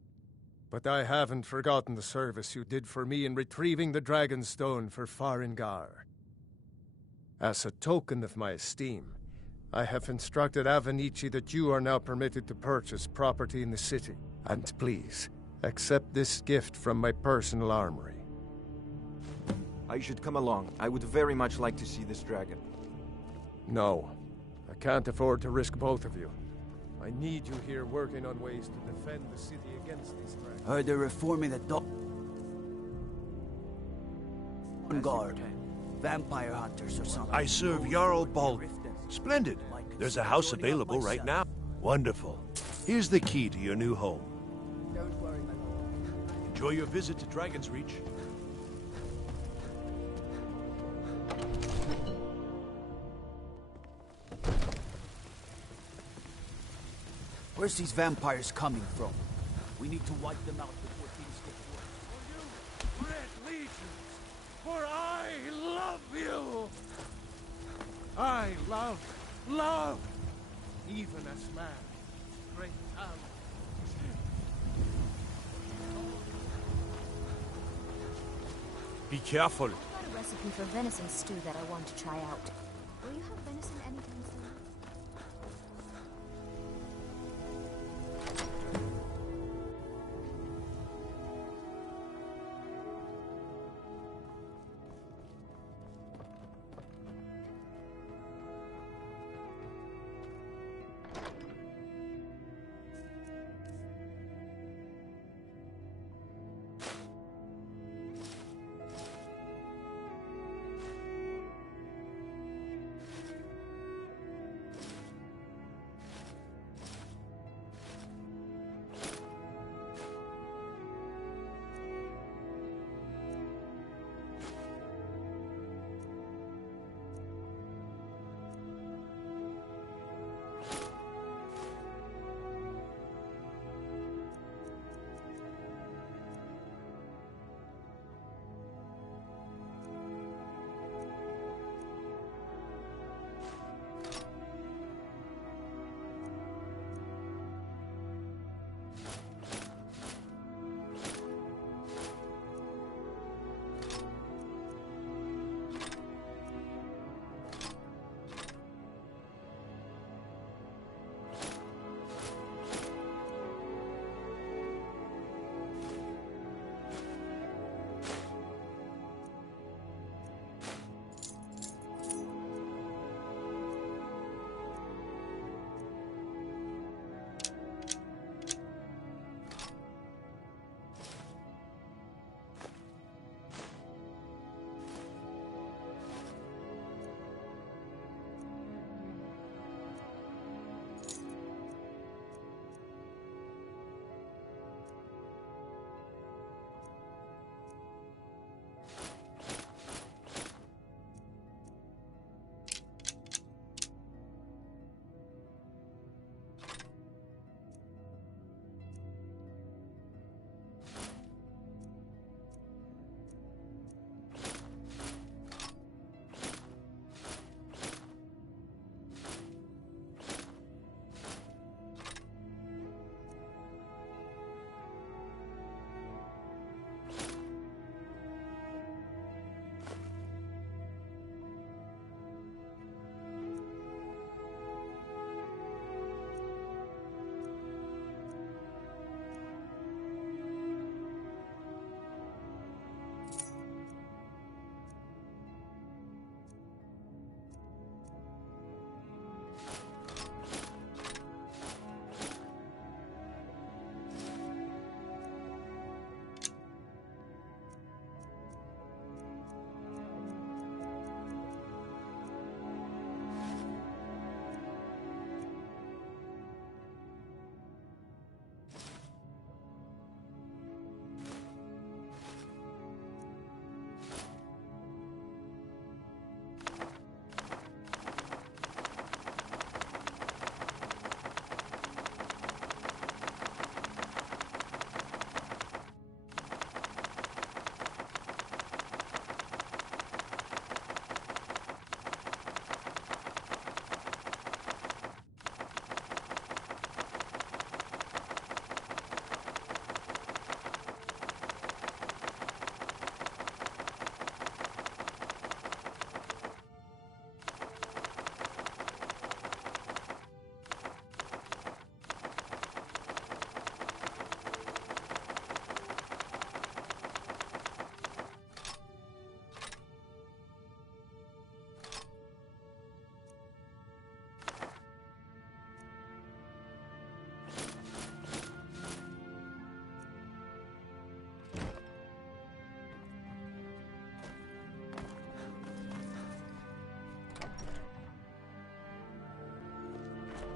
But I haven't forgotten the service you did for me in retrieving the Dragonstone for Farengar. As a token of my esteem, I have instructed Avenici that you are now permitted to purchase property in the city. And please, accept this gift from my personal armory. I should come along. I would very much like to see this dragon. No. I can't afford to risk both of you. I need you here working on ways to defend the city against these dragons. Heard they're reforming the guard. Vampire hunters or something. I serve Jarl Baldwin. Splendid. There's a house available right now. Wonderful. Here's the key to your new home. Don't worry, my lord. Enjoy your visit to Dragon's Reach. Where's these vampires coming from? We need to wipe them out before things get worse. Red legions, for I love you! I love, even as man, great talent. Be careful. I've got a recipe for venison stew that I want to try out. Will you have venison anytime soon?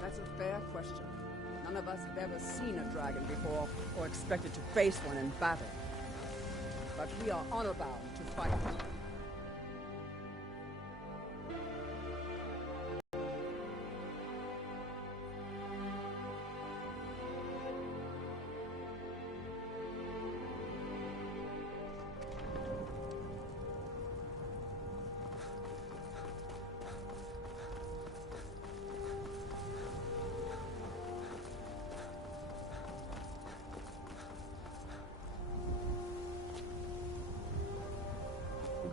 That's a fair question. None of us have ever seen a dragon before, or expected to face one in battle. But we are honor-bound to fight.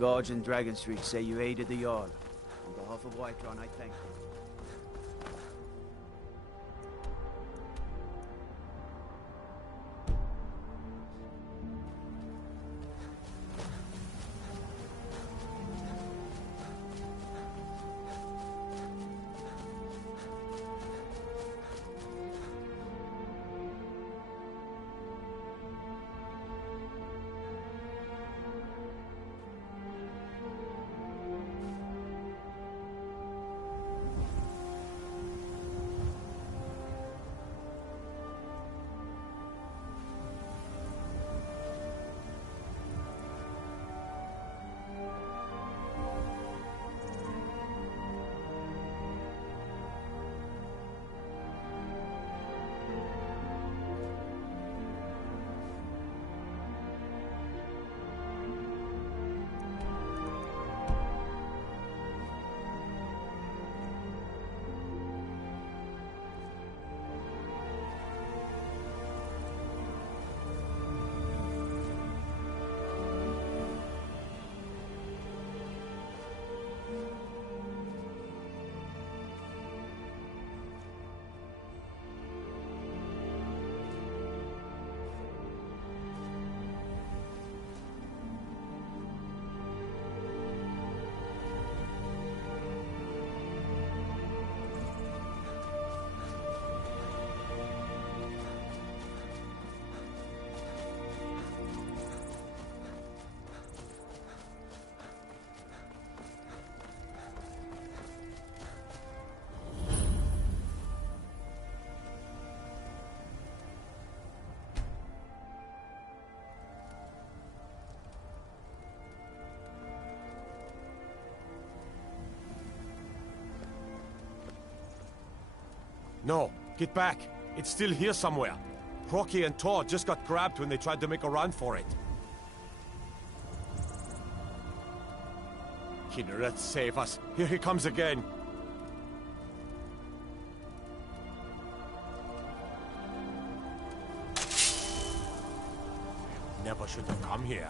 guards in Dragon Street say you aided the Jarl. On behalf of Whiterun, I thank you. No, get back. It's still here somewhere. Rocky and Tor just got grabbed when they tried to make a run for it. Kinneret, save us. Here he comes again. Never should have come here.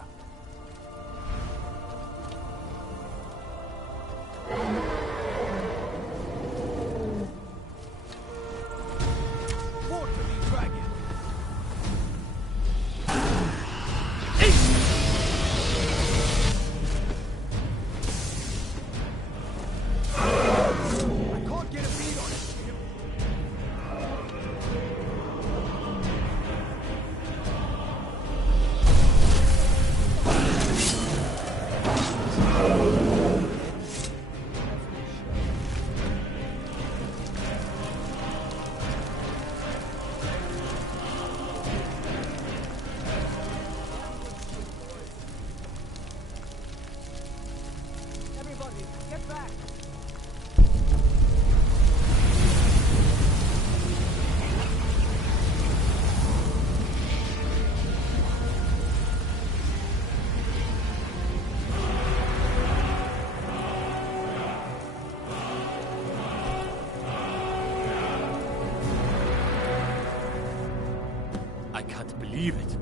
Believe it.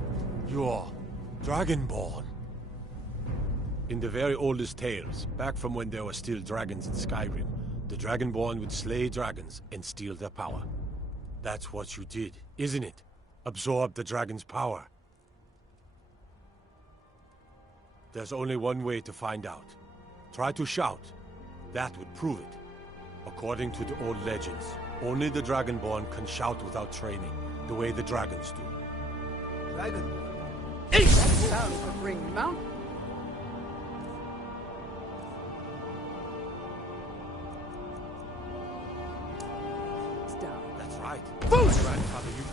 You're Dragonborn. In the very oldest tales, back from when there were still dragons in Skyrim, the Dragonborn would slay dragons and steal their power. That's what you did, isn't it? Absorb the dragon's power. There's only one way to find out. Try to shout. That would prove it. According to the old legends, only the Dragonborn can shout without training, the way the dragons do. Dragonborn? That sounds like Ring Mountain. It's down. That's right. Fools! Grandfather, you...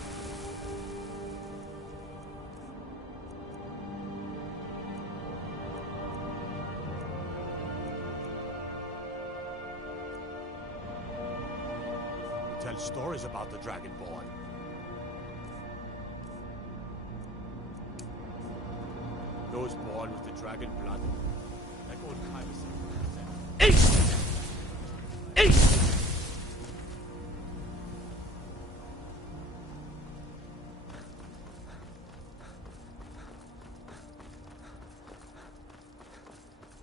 Tell stories about the Dragonborn. Those born with the dragon blood, like old Kaiser. Ace! Ace!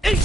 Ace!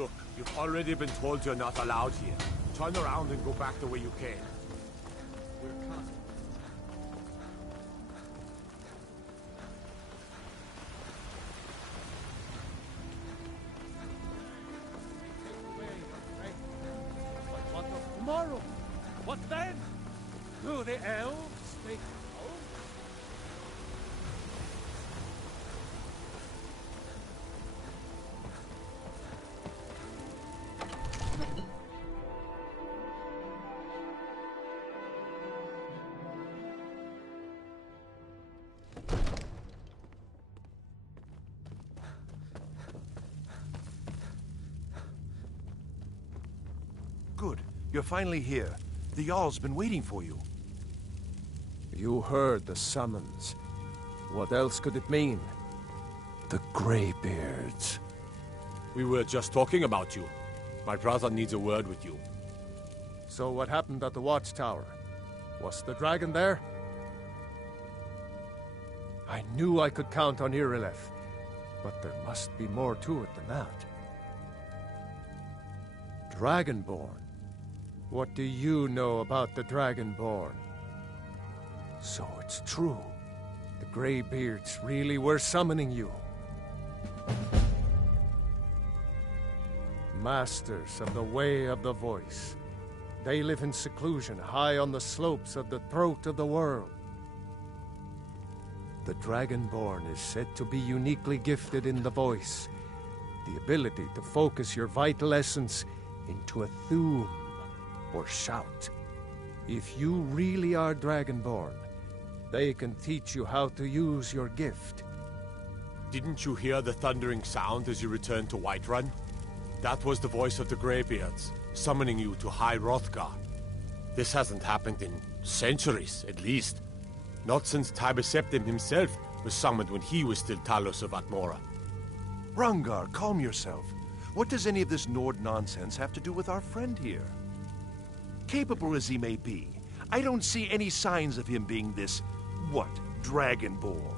Look, you've already been told you're not allowed here. Turn around and go back the way you came. We're coming. But what of tomorrow? What then? Do the elves take home? Good. You're finally here. The Jarl's been waiting for you. You heard the summons. What else could it mean? The Greybeards. We were just talking about you. My brother needs a word with you. So what happened at the watchtower? Was the dragon there? I knew I could count on Irileth, but there must be more to it than that. Dragonborn. What do you know about the Dragonborn? So it's true. The Greybeards really were summoning you. Masters of the Way of the Voice. They live in seclusion high on the slopes of the throat of the world. The Dragonborn is said to be uniquely gifted in the voice, the ability to focus your vital essence into a thum, or shout. If you really are Dragonborn, they can teach you how to use your gift. Didn't you hear the thundering sound as you returned to Whiterun? That was the voice of the Greybeards, summoning you to High Hrothgar. This hasn't happened in centuries, at least. Not since Tiber Septim himself was summoned when he was still Talos of Atmora. Rungar, calm yourself. What does any of this Nord nonsense have to do with our friend here? Capable as he may be, I don't see any signs of him being this, Dragonborn.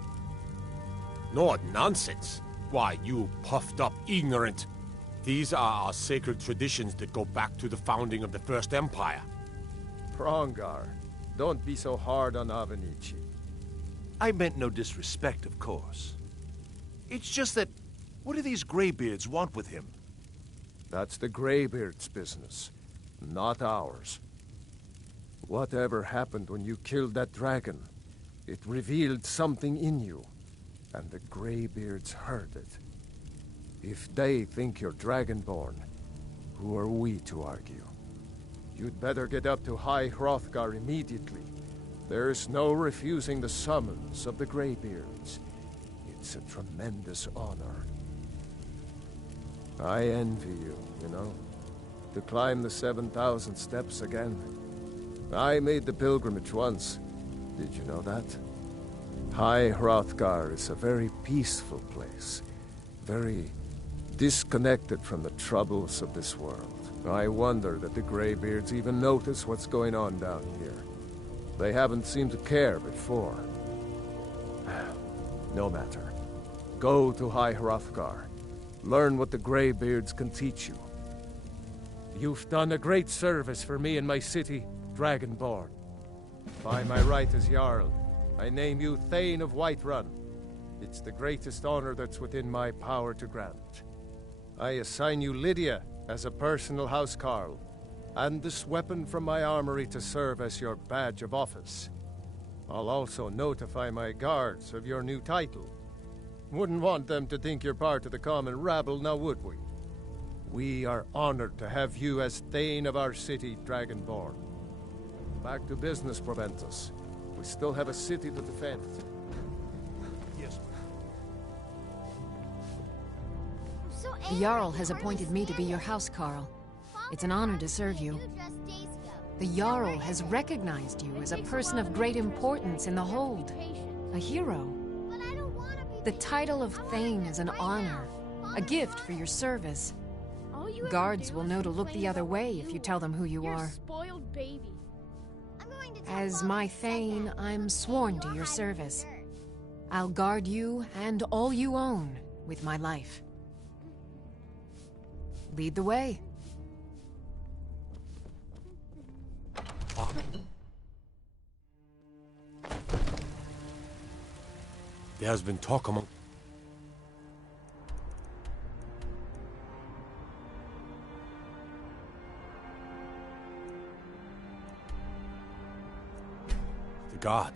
Nord nonsense? Why, you puffed up ignorant. These are our sacred traditions that go back to the founding of the First Empire. Hrongar, don't be so hard on Avenici. I meant no disrespect, of course. It's just that, what do these Greybeards want with him? That's the Greybeards' business, not ours. Whatever happened when you killed that dragon, it revealed something in you, and the Greybeards heard it. If they think you're Dragonborn, who are we to argue? You'd better get up to High Hrothgar immediately. There's no refusing the summons of the Greybeards. It's a tremendous honor. I envy you, you know, to climb the 7,000 steps again. I made the pilgrimage once. Did you know that? High Hrothgar is a very peaceful place. Very disconnected from the troubles of this world. I wonder that the Greybeards even notice what's going on down here. They haven't seemed to care before. No matter. Go to High Hrothgar. Learn what the Greybeards can teach you. You've done a great service for me and my city, Dragonborn. By my right as Jarl, I name you Thane of Whiterun. It's the greatest honor that's within my power to grant. I assign you Lydia as a personal housecarl, and this weapon from my armory to serve as your badge of office. I'll also notify my guards of your new title. Wouldn't want them to think you're part of the common rabble, now would we? We are honored to have you as Thane of our city, Dragonborn. Back to business, Proventus. We still have a city to defend. Yes, The Jarl has appointed me to be your housecarl. It's an honor to serve you. The Jarl has recognized you as a person of great importance in the Hold. A hero. The title of Thane is an honor. A gift for your service. Guards will know to look the other way if you tell them who you are. Spoiled baby. As my Thane, I'm sworn to your service. I'll guard you and all you own with my life. Lead the way. There has been talk among... the god.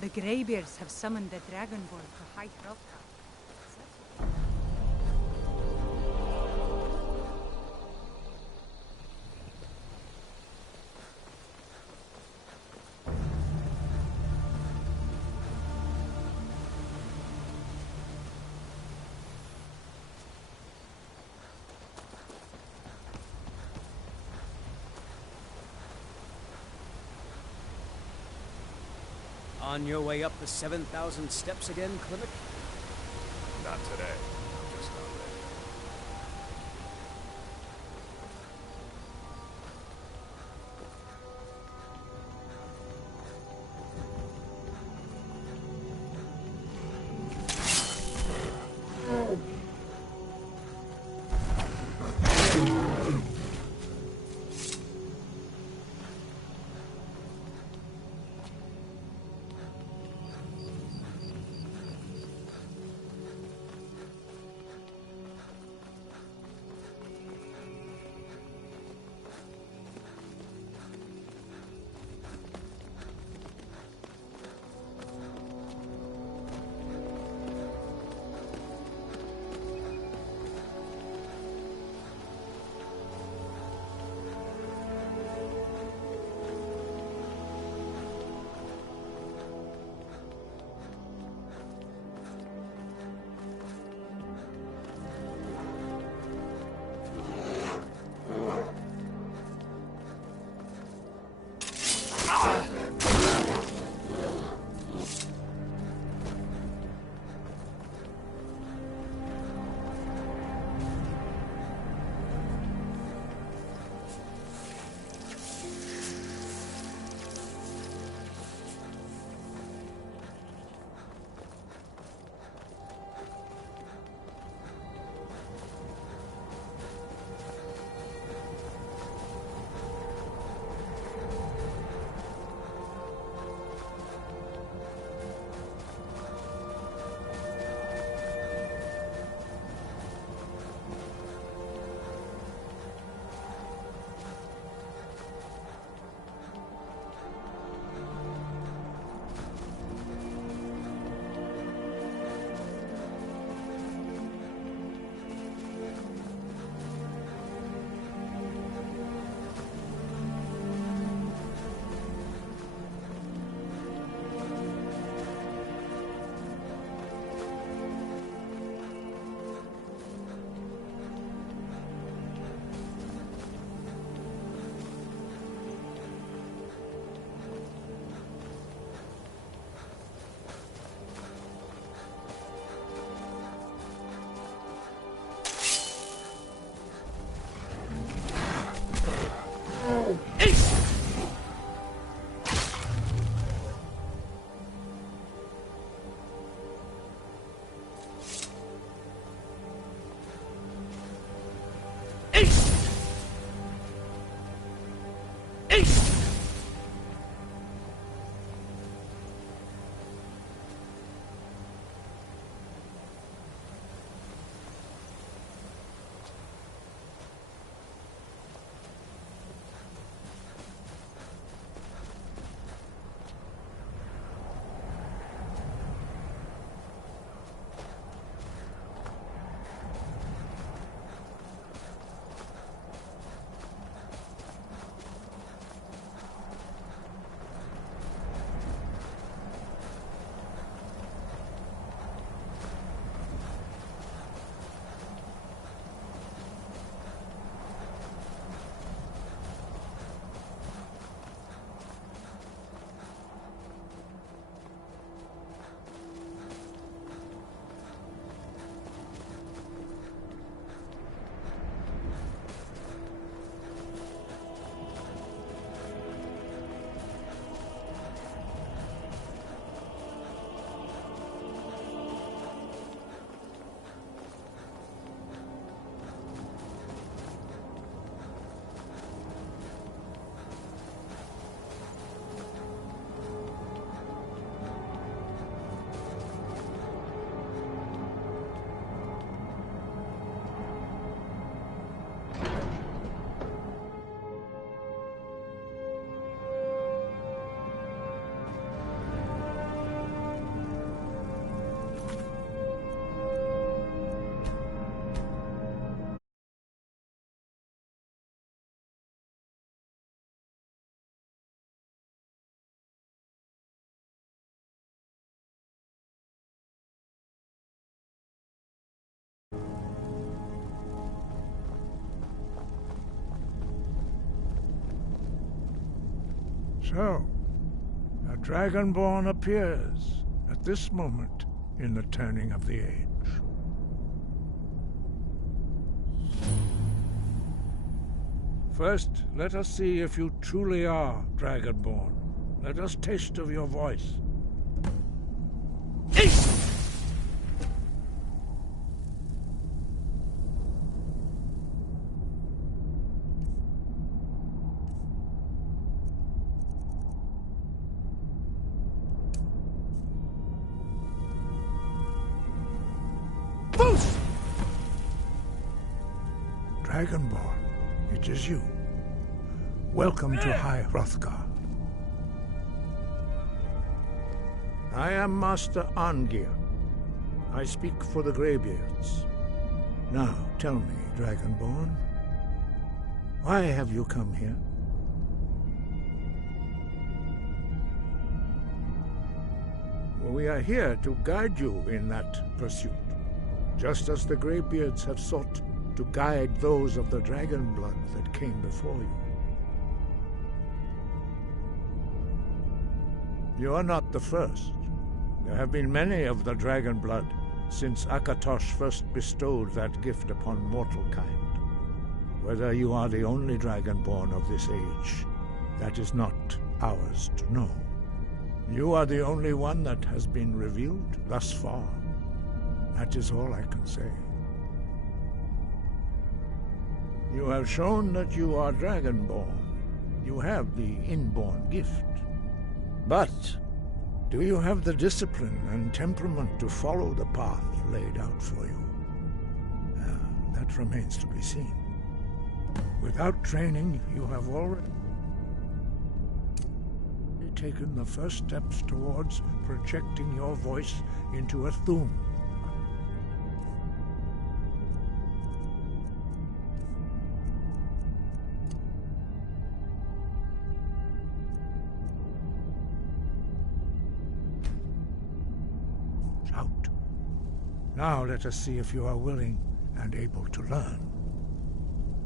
The Greybeards have summoned the Dragonborn to High Hrothgar. On your way up the 7,000 steps again, Clement? Not today. I'm just not ready. So, a Dragonborn appears at this moment in the turning of the age. First, let us see if you truly are Dragonborn. Let us taste of your voice. Dragonborn, it is you. Welcome to High Hrothgar. I am Master Arngir. I speak for the Greybeards. Now, tell me, Dragonborn, why have you come here? We are here to guide you in that pursuit, just as the Greybeards have sought to guide those of the dragon blood that came before you. You are not the first. There have been many of the dragon blood since Akatosh first bestowed that gift upon mortal kind. Whether you are the only dragonborn of this age, that is not ours to know. You are the only one that has been revealed thus far. That is all I can say. You have shown that you are Dragonborn. You have the inborn gift. But do you have the discipline and temperament to follow the path laid out for you? That remains to be seen. Without training, you have already taken the first steps towards projecting your voice into a Thu'um. Now let us see if you are willing and able to learn.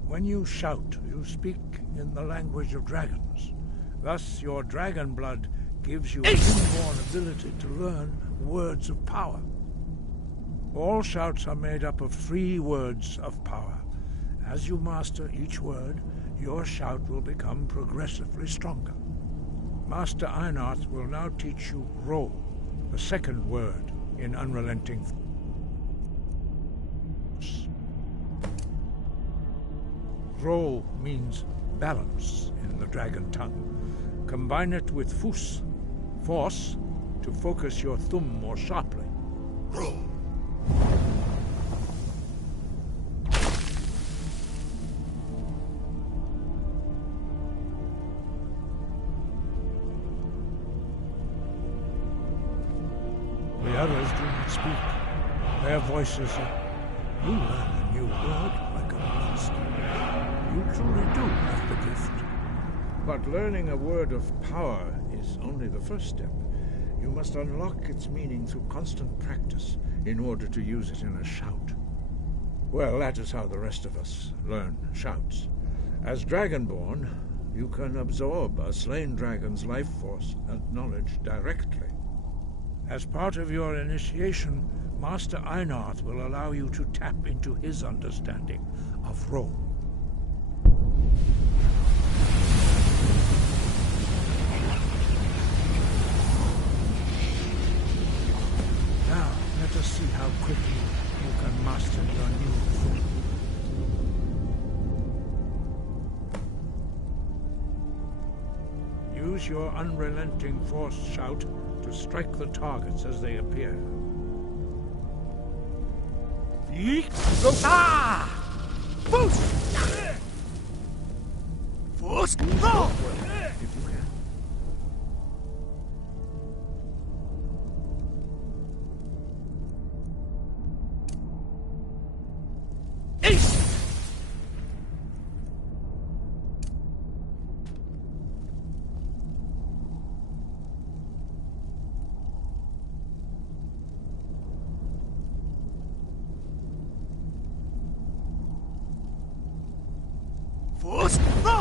When you shout, you speak in the language of dragons. Thus, your dragon blood gives you an inborn ability to learn words of power. All shouts are made up of 3 words of power. As you master each word, your shout will become progressively stronger. Master Einarth will now teach you Ro, the second word in Unrelenting. Ro means balance in the dragon tongue. Combine it with Fus, force, to focus your Thu'um more sharply. Ro. The others do not speak. Their voices are... You learn a new word like a monster. You truly do have the gift. But learning a word of power is only the first step. You must unlock its meaning through constant practice in order to use it in a shout. Well, that is how the rest of us learn shouts. As Dragonborn, you can absorb a slain dragon's life force and knowledge directly. As part of your initiation, Master Einarth will allow you to tap into his understanding of Ro. Now, let us see how quickly you can master your new form. Use your unrelenting force shout to strike the targets as they appear. Ah! Boost! Force! Go! If you can. Force! Go!